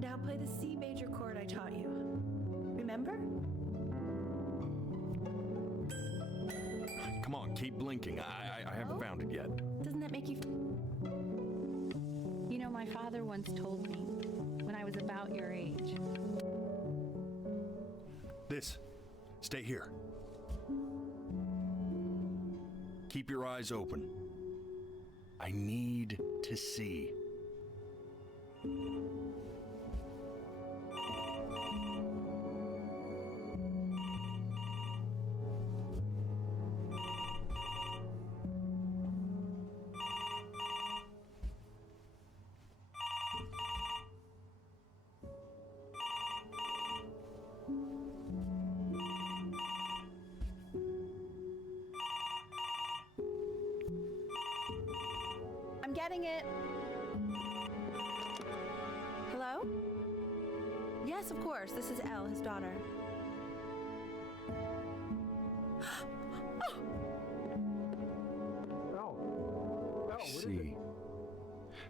Now play the C major chord I taught you. Remember? Come on, keep blinking. I haven't found it yet. Doesn't that make you... You know, my father once told me when I was about your age. This. Stay here. Keep your eyes open. I need to see. I'm getting it. Hello? Yes, of course. This is Elle, his daughter. See,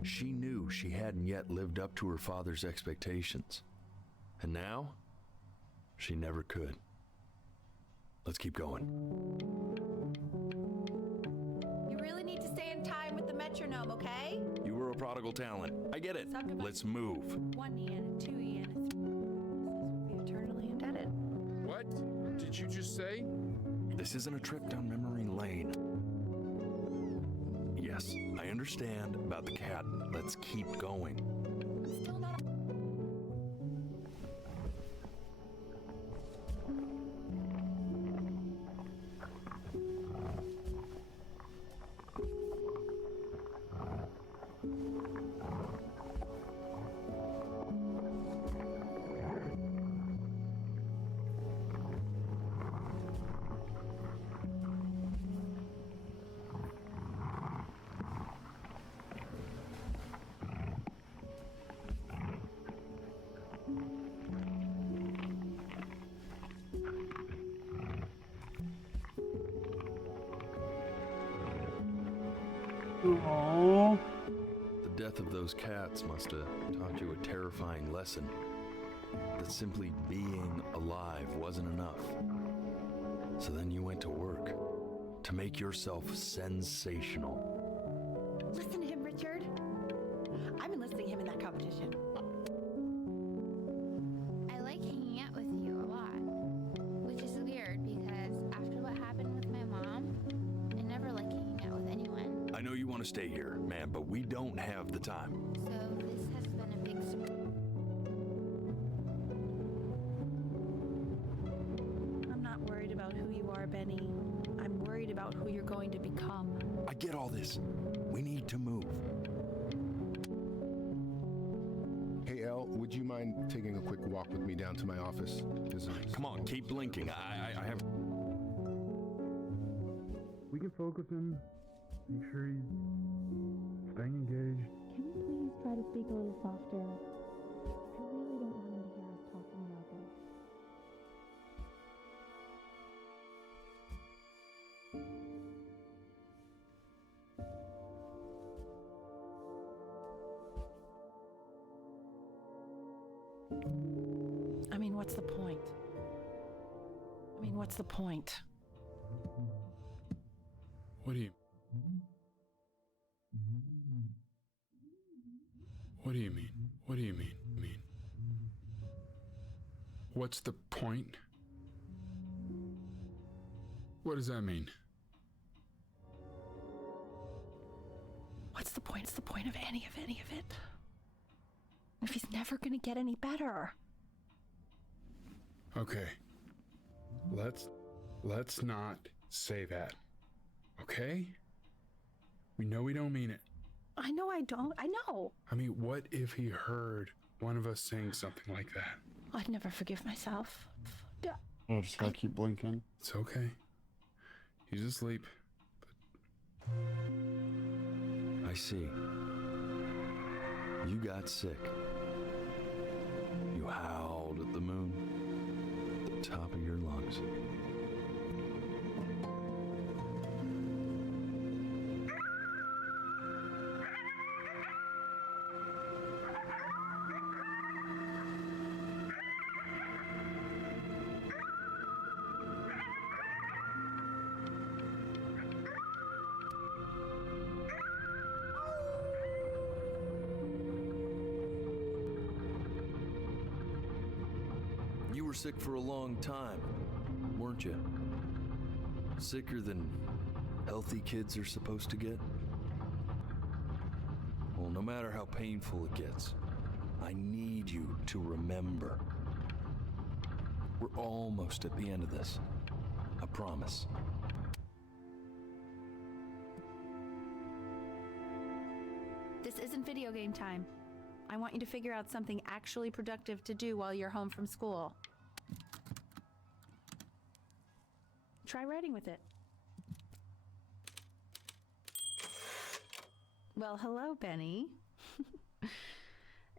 she knew she hadn't yet lived up to her father's expectations. And now, she never could. Let's keep going. You really need to stay in time with the metronome, okay? You were a prodigal talent. I get it. Let's move. 1 yen and 2 yen and 3. We'll be eternally indebted. What did you just say? This isn't a trip down memory lane. Yes, I understand about the cat. Let's keep going. Still not... Aww. The death of those cats must have taught you a terrifying lesson. That simply being alive wasn't enough. So then you went to work to make yourself sensational. Listen to him, Richard. I'm enlisting him in that competition. I like hanging out with you a lot, which is weird because after what happened with my mom, I never like hanging out with anyone. I know you want to stay here, man, but we don't have the time. So this has been a big surprise. I'm not worried about who you are, Benny. I'm worried about who you're going to become. I get all this. We need to move. Hey, Elle, would you mind taking a quick walk with me down to my office? Come on, keep blinking. I have... We can focus him. Make sure he's staying engaged. Can we please try to speak a little softer? I really don't want him to hear us talking about this. I mean, what's the point? What's the point? What do you mean? What do you mean? What's the point? What does that mean? What's the point? What's the point of any of it? If he's never gonna get any better. Okay. Let's not say that. Okay? We know we don't mean it. I know I don't. I know. I mean, what if he heard one of us saying something like that? I'd never forgive myself. I just gotta keep blinking. It's okay. He's asleep. I see. You got sick. You howled at the moon at the top of your lungs. You were sick for a long time, weren't you? Sicker than healthy kids are supposed to get? Well, no matter how painful it gets, I need you to remember. We're almost at the end of this. I promise. This isn't video game time. I want you to figure out something actually productive to do while you're home from school. Try writing with it. Well, hello, Benny.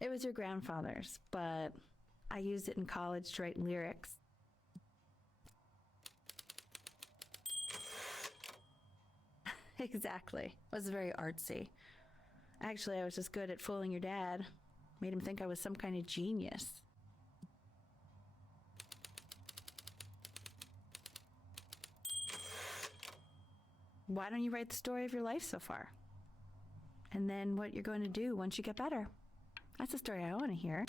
It was your grandfather's, but I used it in college to write lyrics. Exactly. It was very artsy. Actually, I was just good at fooling your dad. Made him think I was some kind of genius. Why don't you write the story of your life so far? And then what you're going to do once you get better. That's the story I want to hear.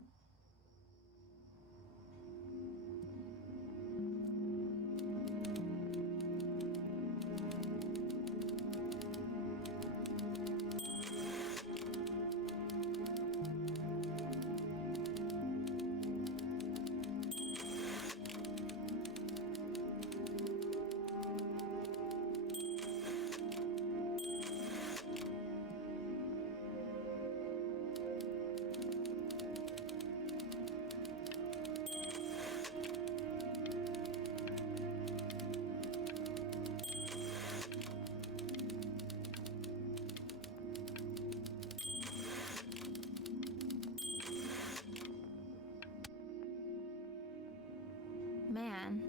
Man,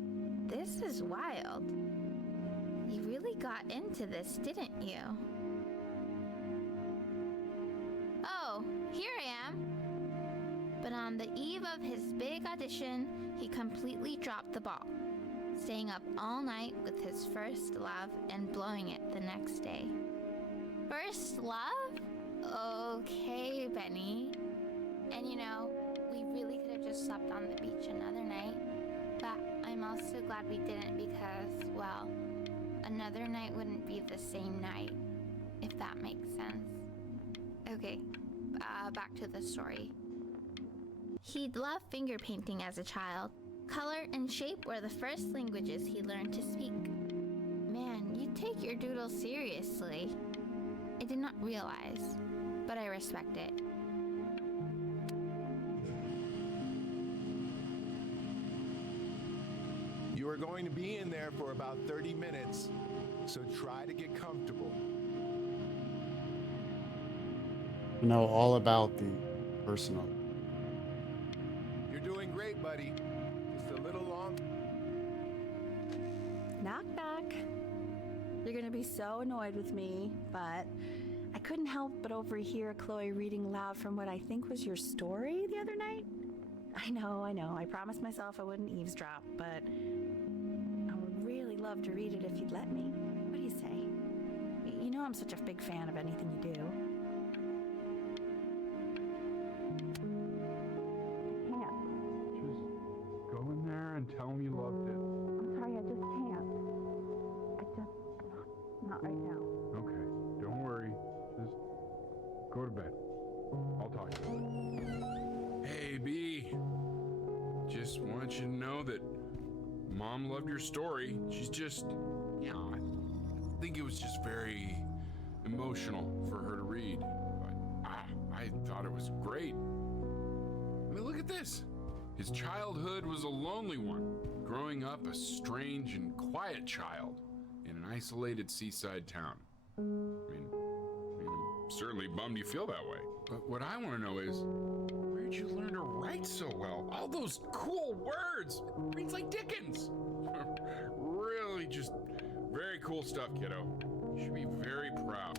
this is wild. You really got into this, didn't you? Oh, here I am. But on the eve of his big audition, he completely dropped the ball, staying up all night with his first love and blowing it the next day. First love? Okay, Benny. And you know, we really could have just slept on the beach another night. But I'm also glad we didn't because, well, another night wouldn't be the same night, if that makes sense. Okay, back to the story. He'd loved finger painting as a child. Color and shape were the first languages he learned to speak. Man, you take your doodle seriously. I did not realize, but I respect it. You are going to be in there for about 30 minutes, so try to get comfortable. You know all about the personal. You're doing great, buddy. Just a little long. Knock, knock. You're gonna be so annoyed with me, but I couldn't help but overhear Chloe reading aloud from what I think was your story the other night. I know. I promised myself I wouldn't eavesdrop, but I would really love to read it if you'd let me. What do you say? You know I'm such a big fan of anything you do. I can't. Just go in there and tell him you loved it. I'm sorry, I just can't. Not right now. Okay, don't worry. Just go to bed. I'll talk to you. Hey, B. Just want you to know that Mom loved your story. She's just, you know, I think it was just very emotional for her to read. But I thought it was great. I mean, look at this. His childhood was a lonely one, growing up a strange and quiet child in an isolated seaside town. I mean, I'm certainly bummed you feel that way. But what I want to know is, where'd you learn to write so well? All those cool words. It reads like Dickens. Really just very cool stuff, kiddo. You should be very proud.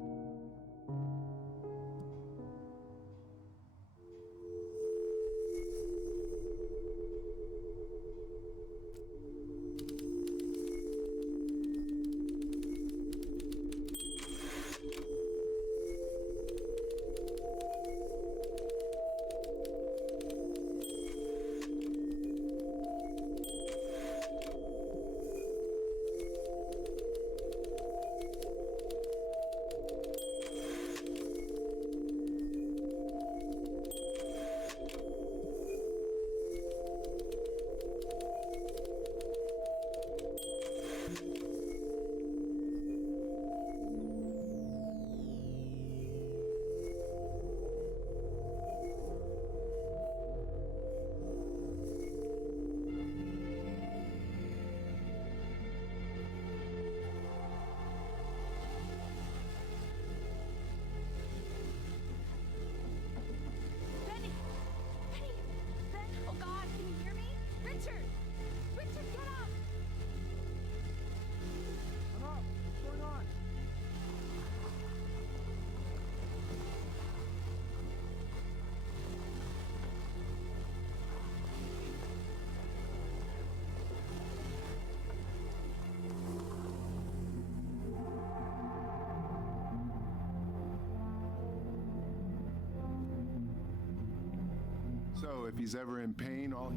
So if he's ever in pain, all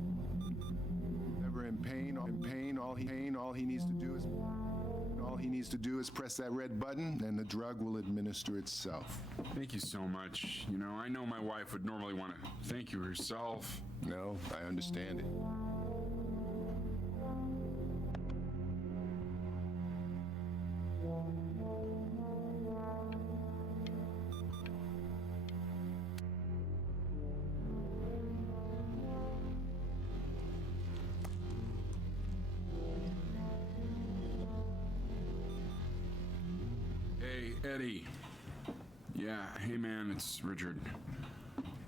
he needs to do is press that red button, and the drug will administer itself. Thank you so much. You know, I know my wife would normally want to thank you herself. No, I understand it. Eddie. Yeah, hey man, it's Richard.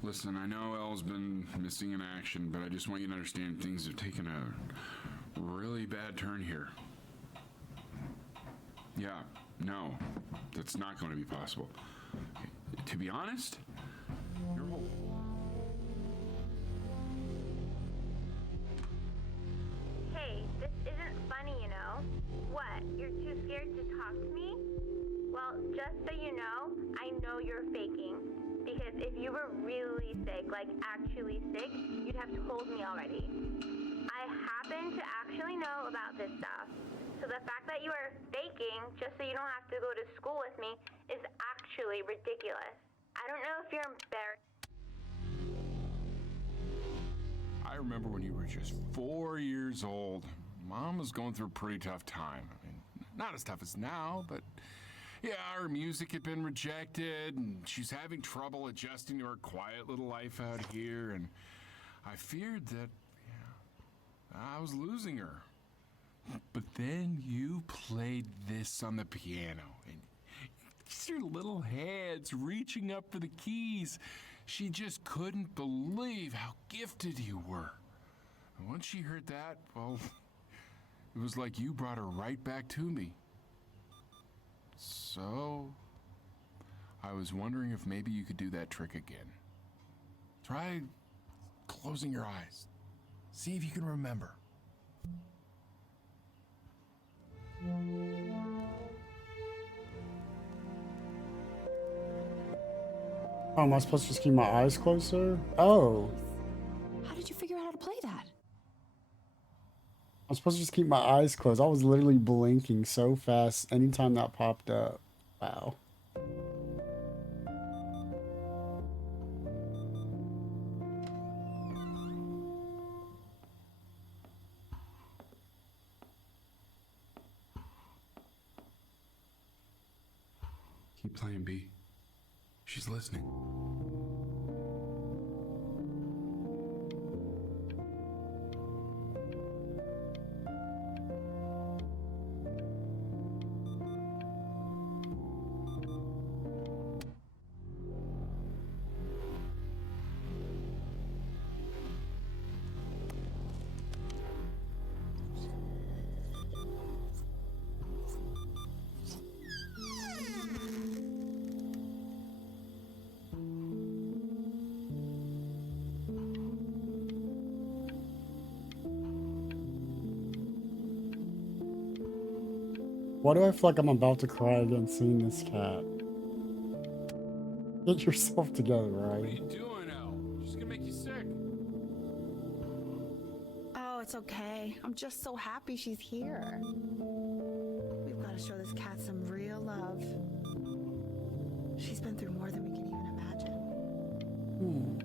Listen, I know Elle's been missing in action, but I just want you to understand things have taken a really bad turn here. Yeah, no, that's not going to be possible. To be honest, your whole... Hey, this isn't funny, you know? What, you're too scared to talk to me? Well, just so you know, I know you're faking. Because if you were really sick, like actually sick, you'd have told me already. I happen to actually know about this stuff. So the fact that you are faking just so you don't have to go to school with me is actually ridiculous. I don't know if you're embarrassed. I remember when you were just 4 years old. Mom was going through a pretty tough time. I mean, not as tough as now, but yeah, her music had been rejected, and she's having trouble adjusting to her quiet little life out here, and I feared that, I was losing her. But then you played this on the piano, and just your little hands reaching up for the keys. She just couldn't believe how gifted you were. And once she heard that, well, it was like you brought her right back to me. So, I was wondering if maybe you could do that trick again. closing your eyes. See if you can remember. Oh, am I supposed to just keep my eyes closed, sir? Oh. How did you figure out how to play that? I'm supposed to just keep my eyes closed. I was literally blinking so fast anytime that popped up. Wow. Keep playing, B. She's listening. Why do I feel like I'm about to cry again seeing this cat? Get yourself together, right? What are you doing, Elle? She's gonna make you sick. Oh, it's okay. I'm just so happy she's here. We've got to show this cat some real love. She's been through more than we can even imagine. Oh.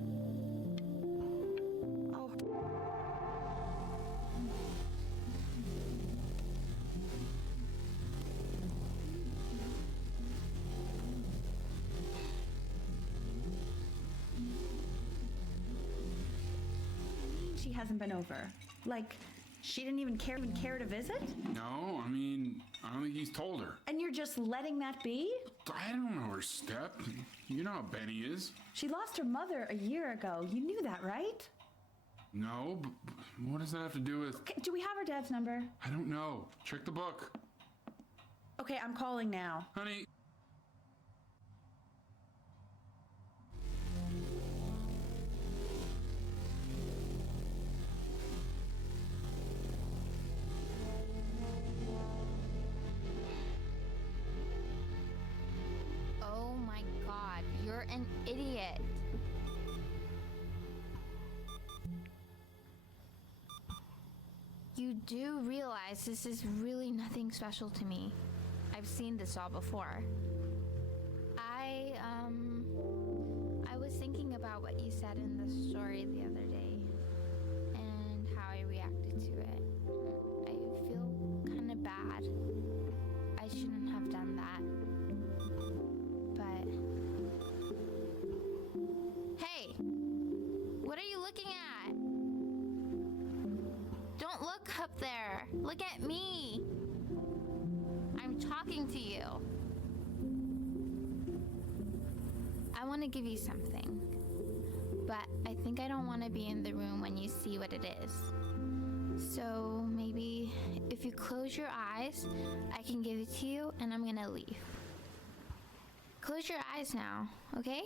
She hasn't been over. Like, she didn't even care to visit? No, I mean, I don't think he's told her. And you're just letting that be? I don't know her step. You know how Benny is. She lost her mother a year ago. You knew that, right? No, but what does that have to do with... Okay, do we have her dad's number? I don't know. Check the book. Okay, I'm calling now. Honey. Oh my god, you're an idiot. You do realize this is really nothing special to me. I've seen this all before. I was thinking about what you said in the story the other day and how I reacted to it. I feel kind of bad. I shouldn't have done that. But hey, what are you looking at? Don't look up there. Look at me. I'm talking to you. I want to give you something, but I think I don't want to be in the room when you see what it is. So maybe if you close your eyes, I can give it to you and I'm gonna leave. Close your eyes now, okay?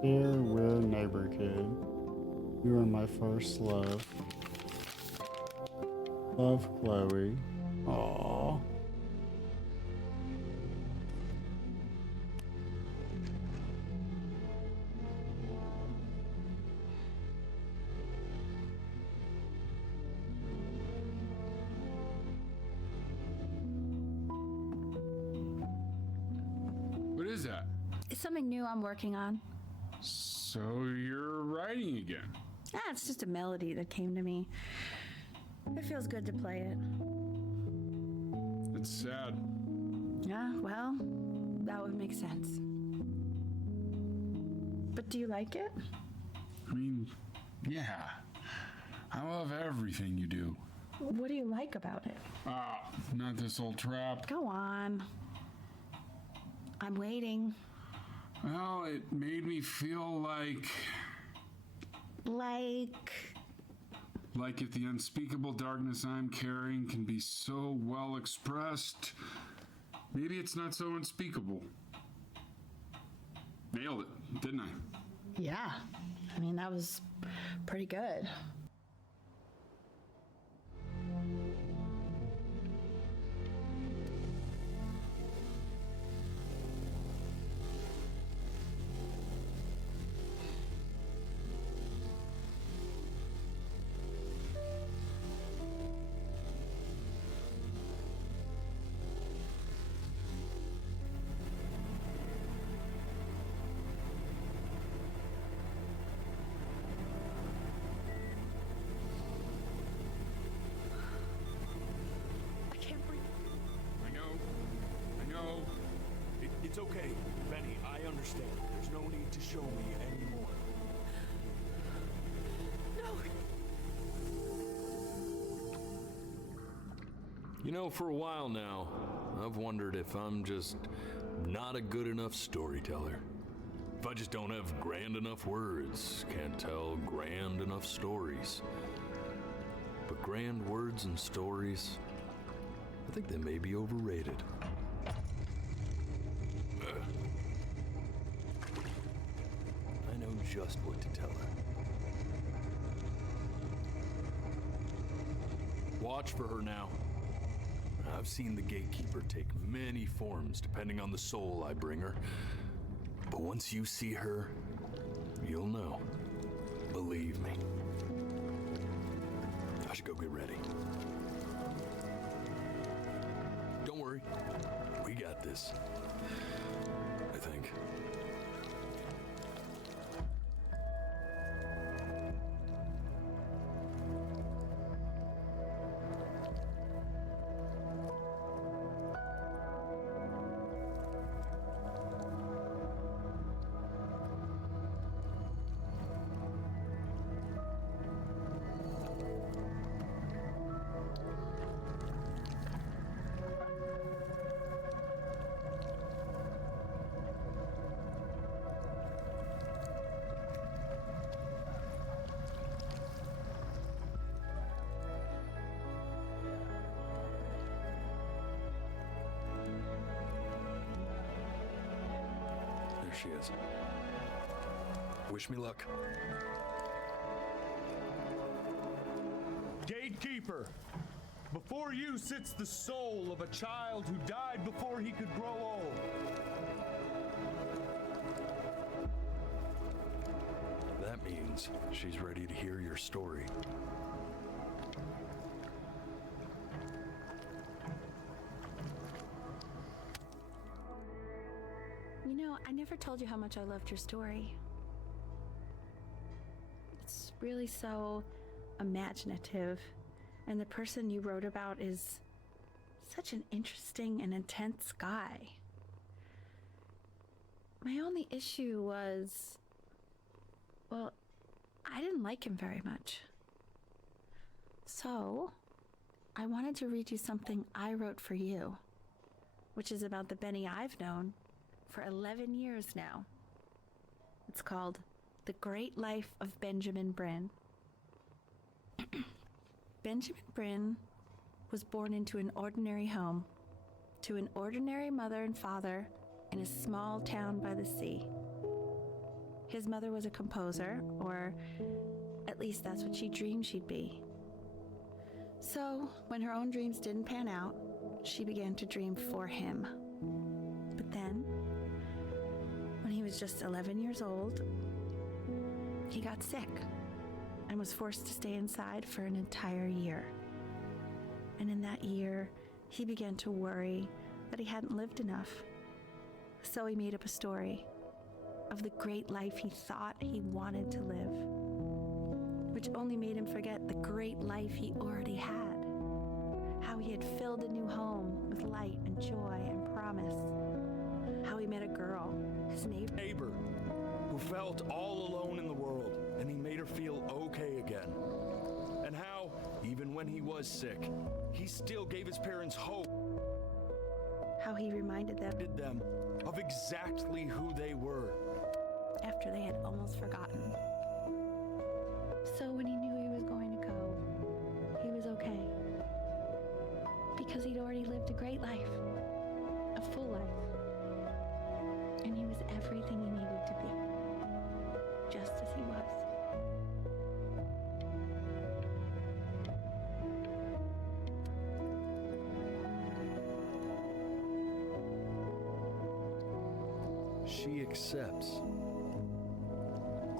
Dear weird neighbor kid, you are my first love. Love, Chloe. Aww. What is that? It's something new I'm working on. So you're writing again? Ah, it's just a melody that came to me. It feels good to play it. It's sad. Yeah, well, that would make sense. But do you like it? I mean, yeah. I love everything you do. What do you like about it? Ah, not this old trap. Go on. I'm waiting. Well, it made me feel like if the unspeakable darkness I'm carrying can be so well expressed, maybe it's not so unspeakable. Nailed it, didn't I? Yeah. I mean, that was pretty good. It's okay, Benny, I understand. There's no need to show me anymore. No. You know, for a while now, I've wondered if I'm just not a good enough storyteller. If I just don't have grand enough words, can't tell grand enough stories. But grand words and stories, I think they may be overrated. I know just what to tell her. Watch for her now. I've seen the gatekeeper take many forms depending on the soul I bring her. But once you see her, you'll know. Believe me. I should go get ready. Don't worry. We got this. I think. There she is. Wish me luck. Gatekeeper, before you sits the soul of a child who died before he could grow old. That means she's ready to hear your story. You know, I never told you how much I loved your story. It's really so imaginative, and the person you wrote about is such an interesting and intense guy. My only issue was, well, I didn't like him very much. So, I wanted to read you something I wrote for you, which is about the Benny I've known for 11 years now. It's called The Great Life of Benjamin Brin. Benjamin Brin was born into an ordinary home, to an ordinary mother and father in a small town by the sea. His mother was a composer, or at least that's what she dreamed she'd be. So, when her own dreams didn't pan out, she began to dream for him. But then, when he was just 11 years old, he got sick and was forced to stay inside for an entire year. And in that year, he began to worry that he hadn't lived enough. So he made up a story of the great life he thought he wanted to live, which only made him forget the great life he already had. How he had filled a new home with light and joy and promise. How he met a girl, his neighbor, who felt all alone in the world, and he made her feel okay again. And how, even when he was sick, he still gave his parents hope. how he reminded them of exactly who they were. after they had almost forgotten. So when he knew he was going to go, he was okay. Because he'd already lived a great life, a full life. And he was everything he needed to be, just as he was. She accepts.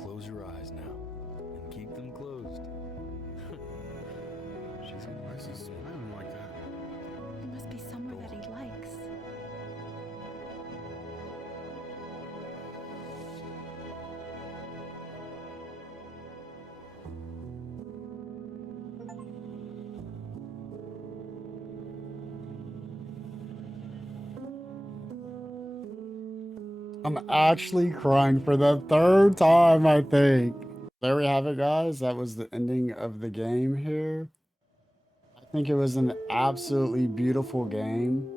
Close your eyes now and keep them closed. She's gonna. Why is he smiling like that? It must be somewhere that he likes. I'm actually crying for the third time, I think. There we have it, guys. That was the ending of the game here. I think it was an absolutely beautiful game.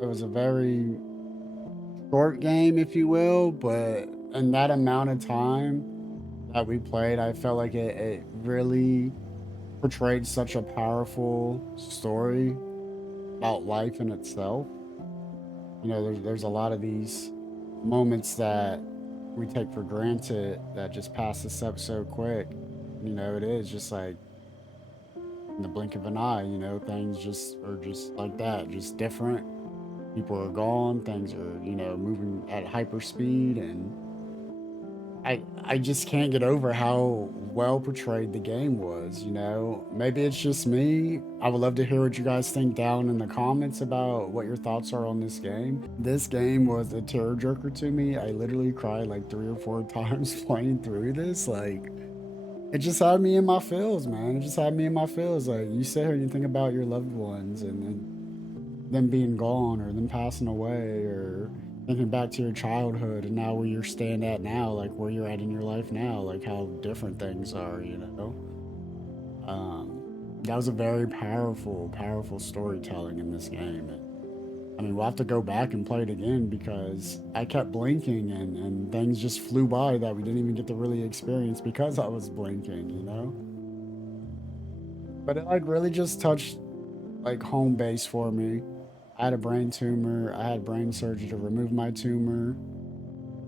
It was a very short game, if you will, but in that amount of time that we played, I felt like it really portrayed such a powerful story about life in itself. You know, there's a lot of these moments that we take for granted that just pass us up so quick. You know, it is just like in the blink of an eye, you know, things just are just like that, just different. People are gone, things are, you know, moving at hyper speed, and I just can't get over how well portrayed the game was, you know. Maybe it's just me. I would love to hear what you guys think down in the comments about what your thoughts are on this game. This game was a tearjerker to me. I literally cried like 3 or 4 times playing through this. Like, it just had me in my feels, man. It just had me in my feels. Like, you sit here and you think about your loved ones and them being gone or them passing away, or thinking back to your childhood and now where you're staying at now, like where you're at in your life now, like how different things are, you know. That was a very powerful storytelling in this game. And, I mean, we'll have to go back and play it again because I kept blinking and things just flew by that we didn't even get to really experience because I was blinking, you know. But it like really just touched like home base for me. I had a brain tumor. I had brain surgery to remove my tumor.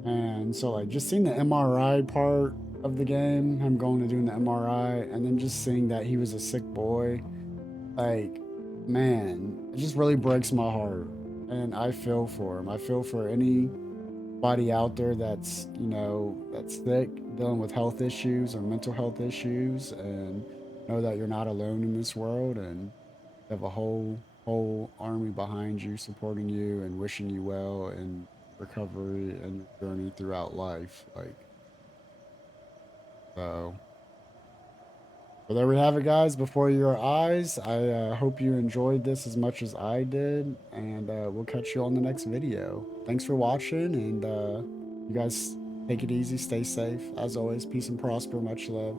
And so like just seeing the MRI part of the game, him going to doing the MRI, and then just seeing that he was a sick boy, like, man, it just really breaks my heart. And I feel for him. I feel for anybody out there that's, you know, that's sick, dealing with health issues or mental health issues, and know that you're not alone in this world, and you have a whole army behind you, supporting you and wishing you well in recovery and journey throughout life. Like, so there we have it, guys, before your eyes. I hope you enjoyed this as much as I did, and we'll catch you on the next video. Thanks for watching, and you guys take it easy, stay safe. As always, peace and prosper, much love.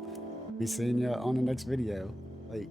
Be seeing you on the next video. Like.